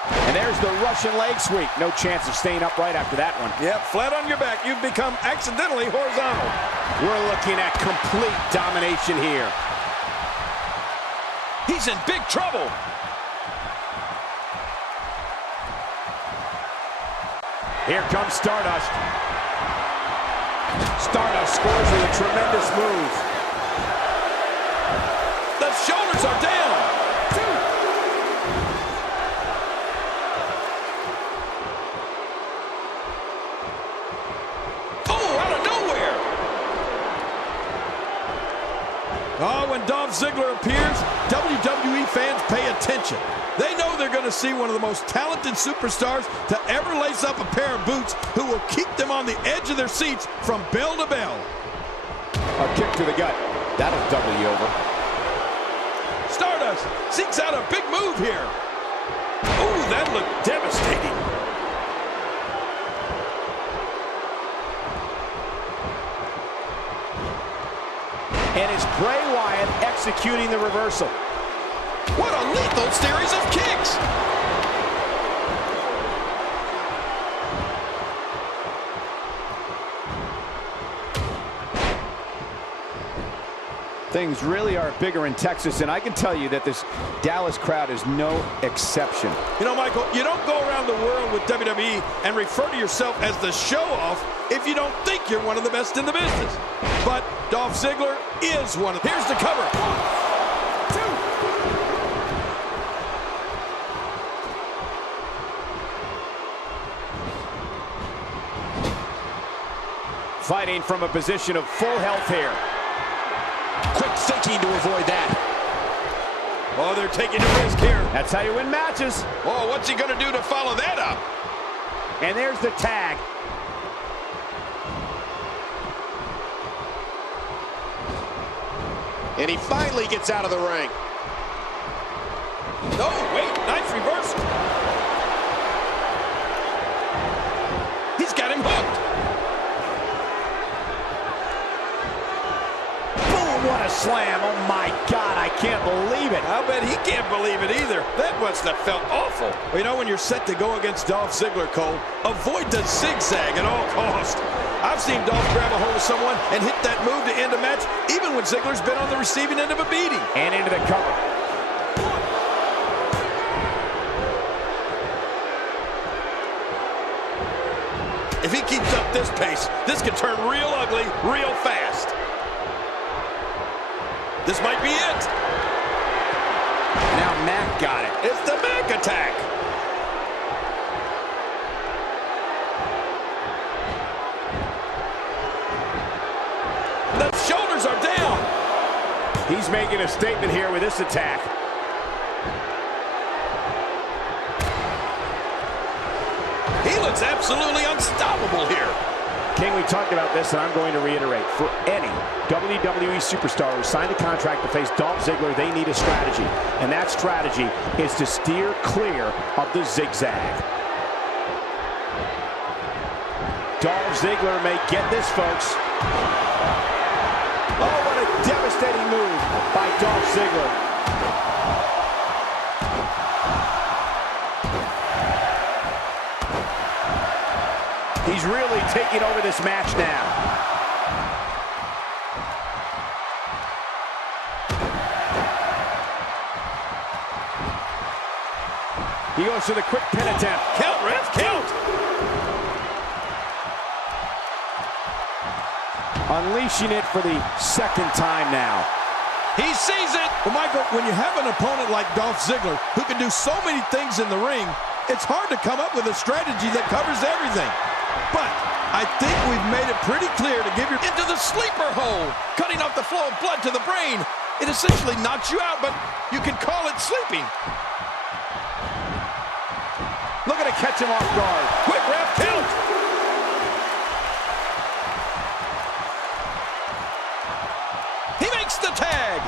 And there's the Russian leg sweep. No chance of staying upright after that one. Yep, flat on your back. You've become accidentally horizontal. We're looking at complete domination here. He's in big trouble. Here comes Stardust. Stardust scores with a tremendous move. The shoulders are down. Oh, when Dolph Ziggler appears, WWE fans pay attention. They know they're going to see one of the most talented superstars to ever lace up a pair of boots who will keep them on the edge of their seats from bell to bell. A kick to the gut. That'll double you over. Stardust seeks out a big move here. Ooh, that looked devastating. And it's Bray Wyatt executing the reversal. What a lethal series of kicks! Things really are bigger in Texas, and I can tell you that this Dallas crowd is no exception. You know, Michael, you don't go around the world with WWE and refer to yourself as the show-off if you don't think you're one of the best in the business. But Dolph Ziggler is one of them. Here's the cover. 1, 2. Fighting from a position of full health here. Quick thinking to avoid that. Oh, they're taking a risk here. That's how you win matches. Oh, what's he going to do to follow that up? And there's the tag. And he finally gets out of the ring. Oh, wait, nice reversal. He's got him hooked. Boom, what a slam. Oh my God, I can't believe it. I bet he can't believe it either. That must have felt awful. Well, you know, when you're set to go against Dolph Ziggler, Cole, avoid the zigzag at all costs. I've seen Dolph grab a hold of someone and hit that move to end a match, even when Ziggler's been on the receiving end of a beating. And into the cover. If he keeps up this pace, this could turn real ugly real fast. This might be it. Now Mac got it. It's the Mac attack. The shoulders are down. He's making a statement here with this attack. He looks absolutely unstoppable here. King, we talked about this, and I'm going to reiterate. For any WWE superstar who signed a contract to face Dolph Ziggler, they need a strategy. And that strategy is to steer clear of the zigzag. Dolph Ziggler may get this, folks. Oh, what a devastating move by Dolph Ziggler. He's really taking over this match now. He goes for the quick pin attempt. Count, ref, count. Unleashing it for the second time now. He sees it. Well, Michael, when you have an opponent like Dolph Ziggler, who can do so many things in the ring, it's hard to come up with a strategy that covers everything. But I think we've made it pretty clear to give you into the sleeper hole, cutting off the flow of blood to the brain. It essentially knocks you out, but you can call it sleeping. Looking to catch him off guard. Quick ref count. He makes the tag.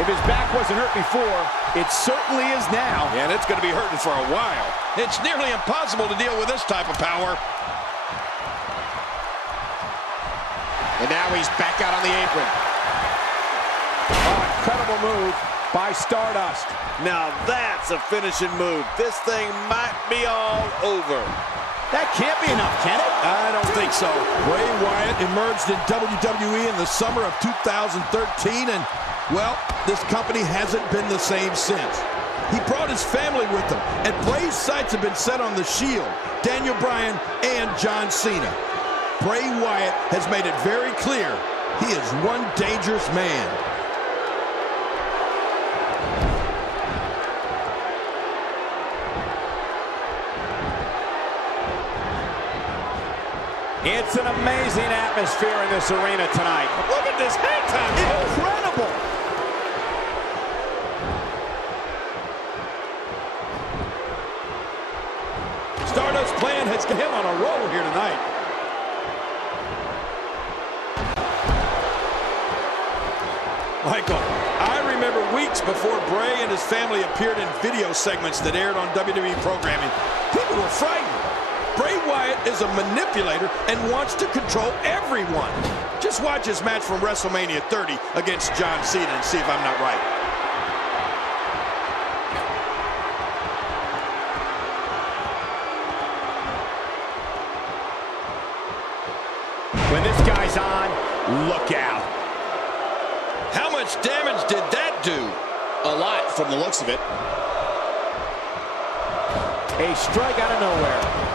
If his back wasn't hurt before, it certainly is now. Yeah, and it's going to be hurting for a while. It's nearly impossible to deal with this type of power. And now he's back out on the apron. Oh, incredible move by Stardust. Now that's a finishing move. This thing might be all over. That can't be enough, can it? I don't think so. Bray Wyatt emerged in WWE in the summer of 2013, and well, this company hasn't been the same since. He brought his family with him, and Bray's sights have been set on the Shield, Daniel Bryan, and John Cena. Bray Wyatt has made it very clear he is one dangerous man. It's an amazing atmosphere in this arena tonight. Look at this hang time. Incredible. Stardust's plan has got him on a roll here tonight. Michael, I remember weeks before Bray and his family appeared in video segments that aired on WWE programming. People were frightened. Bray Wyatt is a manipulator and wants to control everyone. Just watch his match from WrestleMania 30 against John Cena and see if I'm not right. When this guy's on, look out. How much damage did that do? A lot from the looks of it. A strike out of nowhere.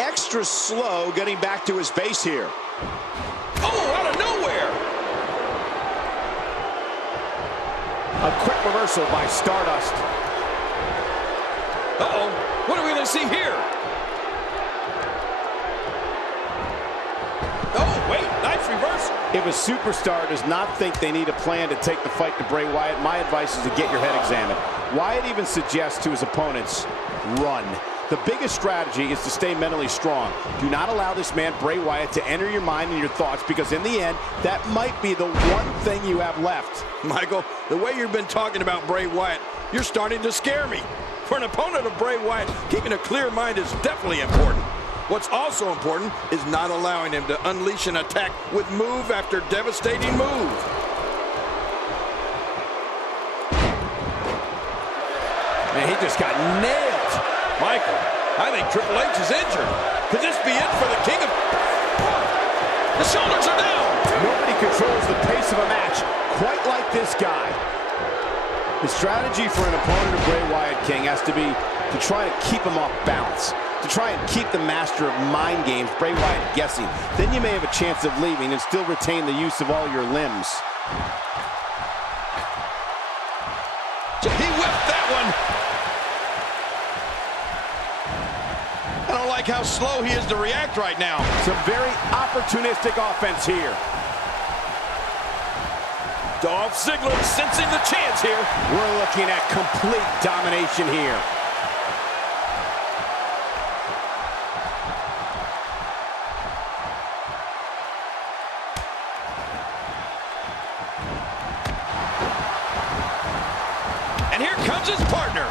Extra slow getting back to his base here. Oh, out of nowhere. A quick reversal by Stardust. Uh-oh. What are we going to see here? Oh, wait. Nice reversal. If a superstar does not think they need a plan to take the fight to Bray Wyatt, my advice is to get your head examined. Wyatt even suggests to his opponents, run. The biggest strategy is to stay mentally strong. Do not allow this man, Bray Wyatt, to enter your mind and your thoughts, because in the end, that might be the one thing you have left. Michael, the way you've been talking about Bray Wyatt, you're starting to scare me. For an opponent of Bray Wyatt, keeping a clear mind is definitely important. What's also important is not allowing him to unleash an attack with move after devastating move. Man, he just got nailed. Michael, I think Triple H is injured. Could this be it for the King of... The shoulders are down. Nobody controls the pace of a match quite like this guy. The strategy for an opponent of Bray Wyatt, King, has to be to try to keep him off balance, to try and keep the master of mind games, Bray Wyatt, guessing. Then you may have a chance of leaving and still retain the use of all your limbs. He whipped that one. I don't like how slow he is to react right now. Some very opportunistic offense here. Dolph Ziggler sensing the chance here. We're looking at complete domination here. And here comes his partner.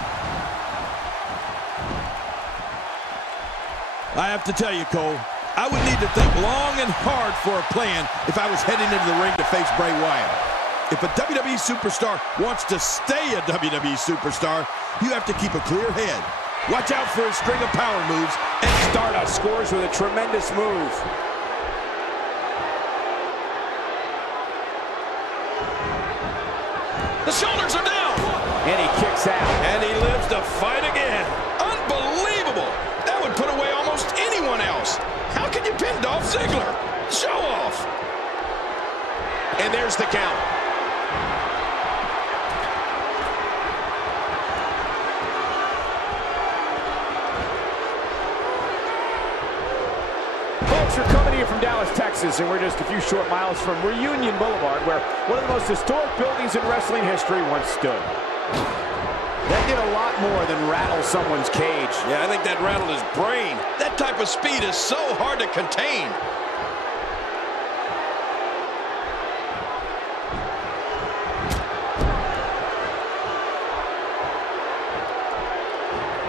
I have to tell you, Cole, I would need to think long and hard for a plan if I was heading into the ring to face Bray Wyatt. If a WWE superstar wants to stay a WWE superstar, you have to keep a clear head. Watch out for his string of power moves, and Stardust scores with a tremendous move. the shoulders are down. And he kicks out. And he lives to fight again. Unbelievable. That would put away almost anyone else. How can you pin Dolph Ziggler? Show off. And there's the count. Folks, we're coming here from Dallas, Texas, and we're just a few short miles from Reunion Boulevard, where one of the most historic buildings in wrestling history once stood. That did a lot more than rattle someone's cage. Yeah, I think that rattled his brain. That type of speed is so hard to contain.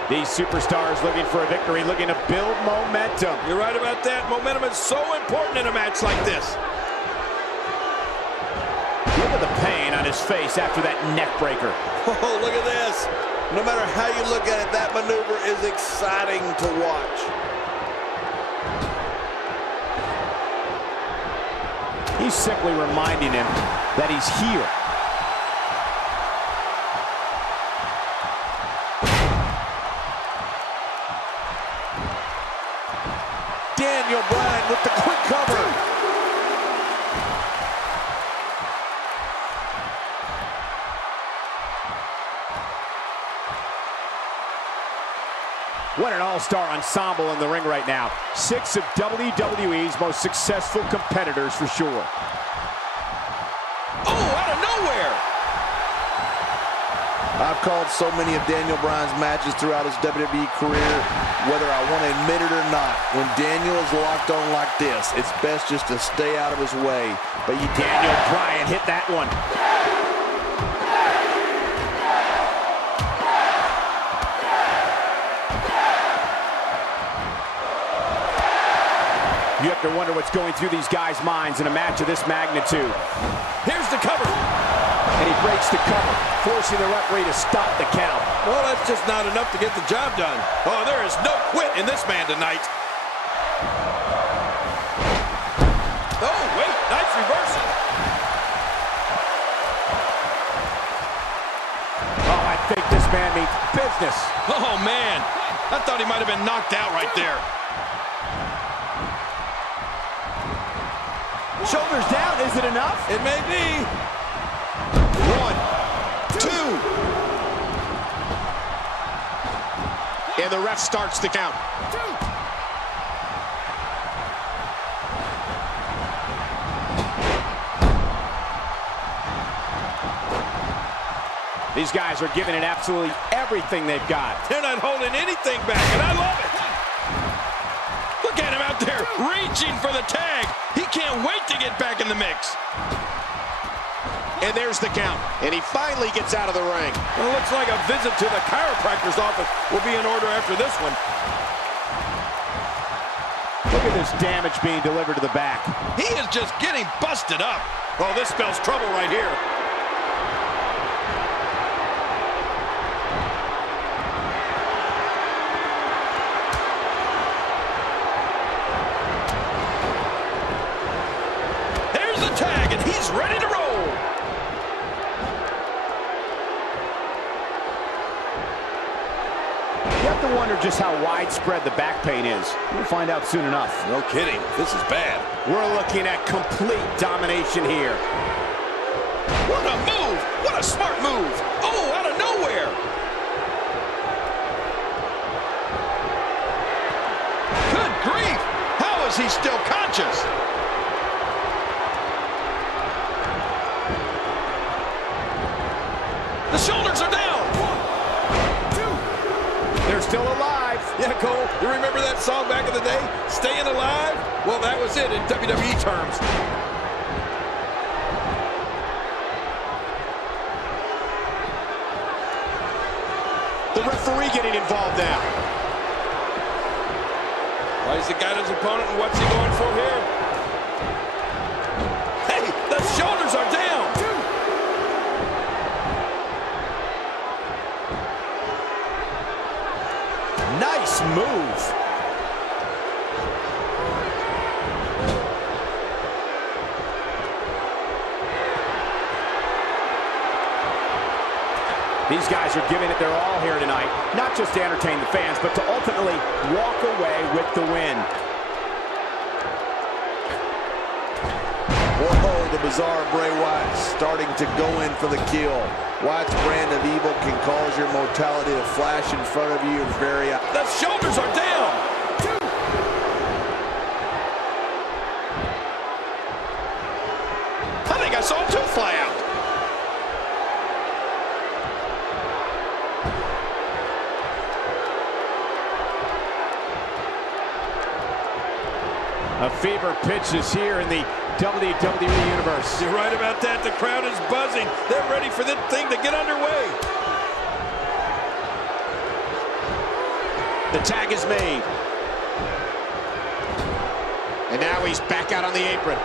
These superstars looking for a victory, looking to build momentum. You're right about that. Momentum is so important in a match like this. Look at the pain on his face after that neck breaker. Oh, look at this. No matter how you look at it, that maneuver is exciting to watch. He's simply reminding him that he's here. Bryan with the quick cover. What an all-star ensemble in the ring right now. 6 of WWE's most successful competitors for sure. Oh, out of nowhere! I've called so many of Daniel Bryan's matches throughout his WWE career, whether I want to admit it or not. When Daniel is locked on like this, it's best just to stay out of his way. But Daniel Bryan hit that one. You have to wonder what's going through these guys' minds in a match of this magnitude. Here's the cover. And he breaks the cover, forcing the referee to stop the count. Well, that's just not enough to get the job done. Oh, there is no quit in this man tonight. Oh, wait, nice reversal. Oh, I think this man means business. Oh, man. I thought he might have been knocked out right there. Shoulders down, is it enough? It may be. 1, 2. And the ref starts the count. 2. These guys are giving it absolutely everything they've got. They're not holding anything back, and I love it. Look at him out there reaching for the tag. He can't wait to get back in the mix. And there's the count, and he finally gets out of the ring. Well, it looks like a visit to the chiropractor's office will be in order after this one. Look at this damage being delivered to the back. He is just getting busted up. Oh, this spells trouble right here. There's the tag, and he's ready to roll. You have to wonder just how widespread the back pain is. We'll find out soon enough. No kidding. This is bad. We're looking at complete domination here. What a move! What a smart move! Oh, out of nowhere! Good grief! How is he still conscious? The shoulders are down! They're still alive. Yeah, Cole, you remember that song back in the day? Staying Alive? Well, that was it in WWE terms. The referee getting involved now. Well, he's the guy his opponent, and what's he going for here? Hey, the shoulders are down! Nice move. These guys are giving it their all here tonight, not just to entertain the fans, but to ultimately walk away with the win. Whoa, the bizarre Bray Wyatt starting to go in for the kill. Wyatt's brand of evil can cause your mortality to flash in front of you and very out. The shoulders are down! I think I saw a tooth fly out. A fever pitch is here in the WWE Universe. You're right about that. The crowd is buzzing. They're ready for this thing to get underway. The tag is made. And now he's back out on the apron.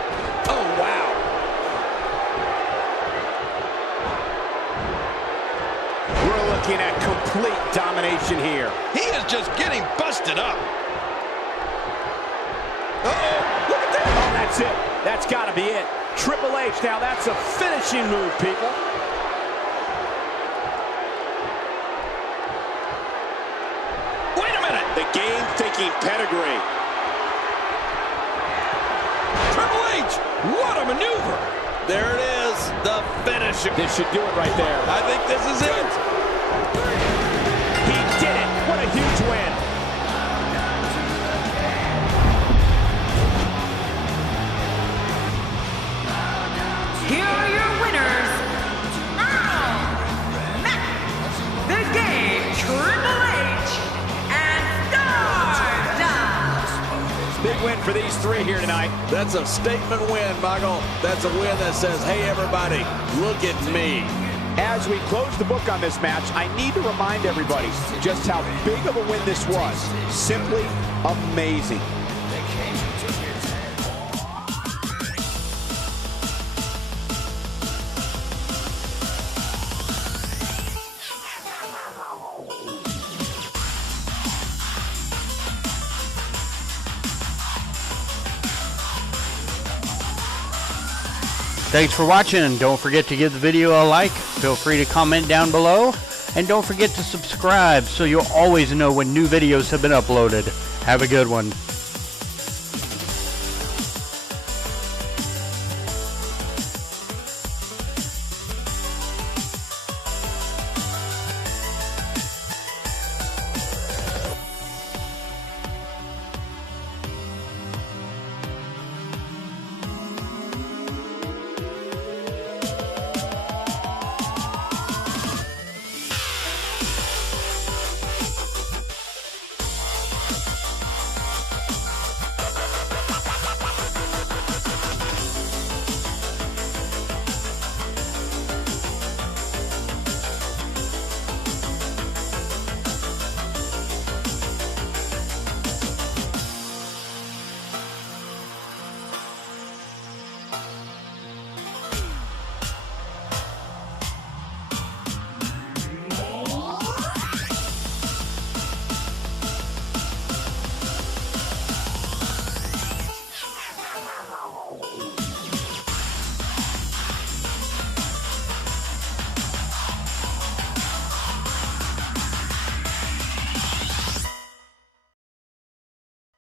Oh, wow. We're looking at complete domination here. He is just getting busted up. Uh-oh, look at that. Oh, that's it. That's got to be it. Triple H, now that's a finishing move, people. Wait a minute. The game-thinking pedigree. Triple H, what a maneuver. There it is, the finisher. This should do it right there. I think this is it. He did it. What a huge win. Here are your winners, Ermac, The Game, Triple H, and Stardust. Big win for these three here tonight. That's a statement win, Michael. That's a win that says, hey, everybody, look at me. As we close the book on this match, I need to remind everybody just how big of a win this was. Simply amazing. Thanks for watching. Don't forget to give the video a like. Feel free to comment down below. And don't forget to subscribe so you'll always know when new videos have been uploaded. Have a good one.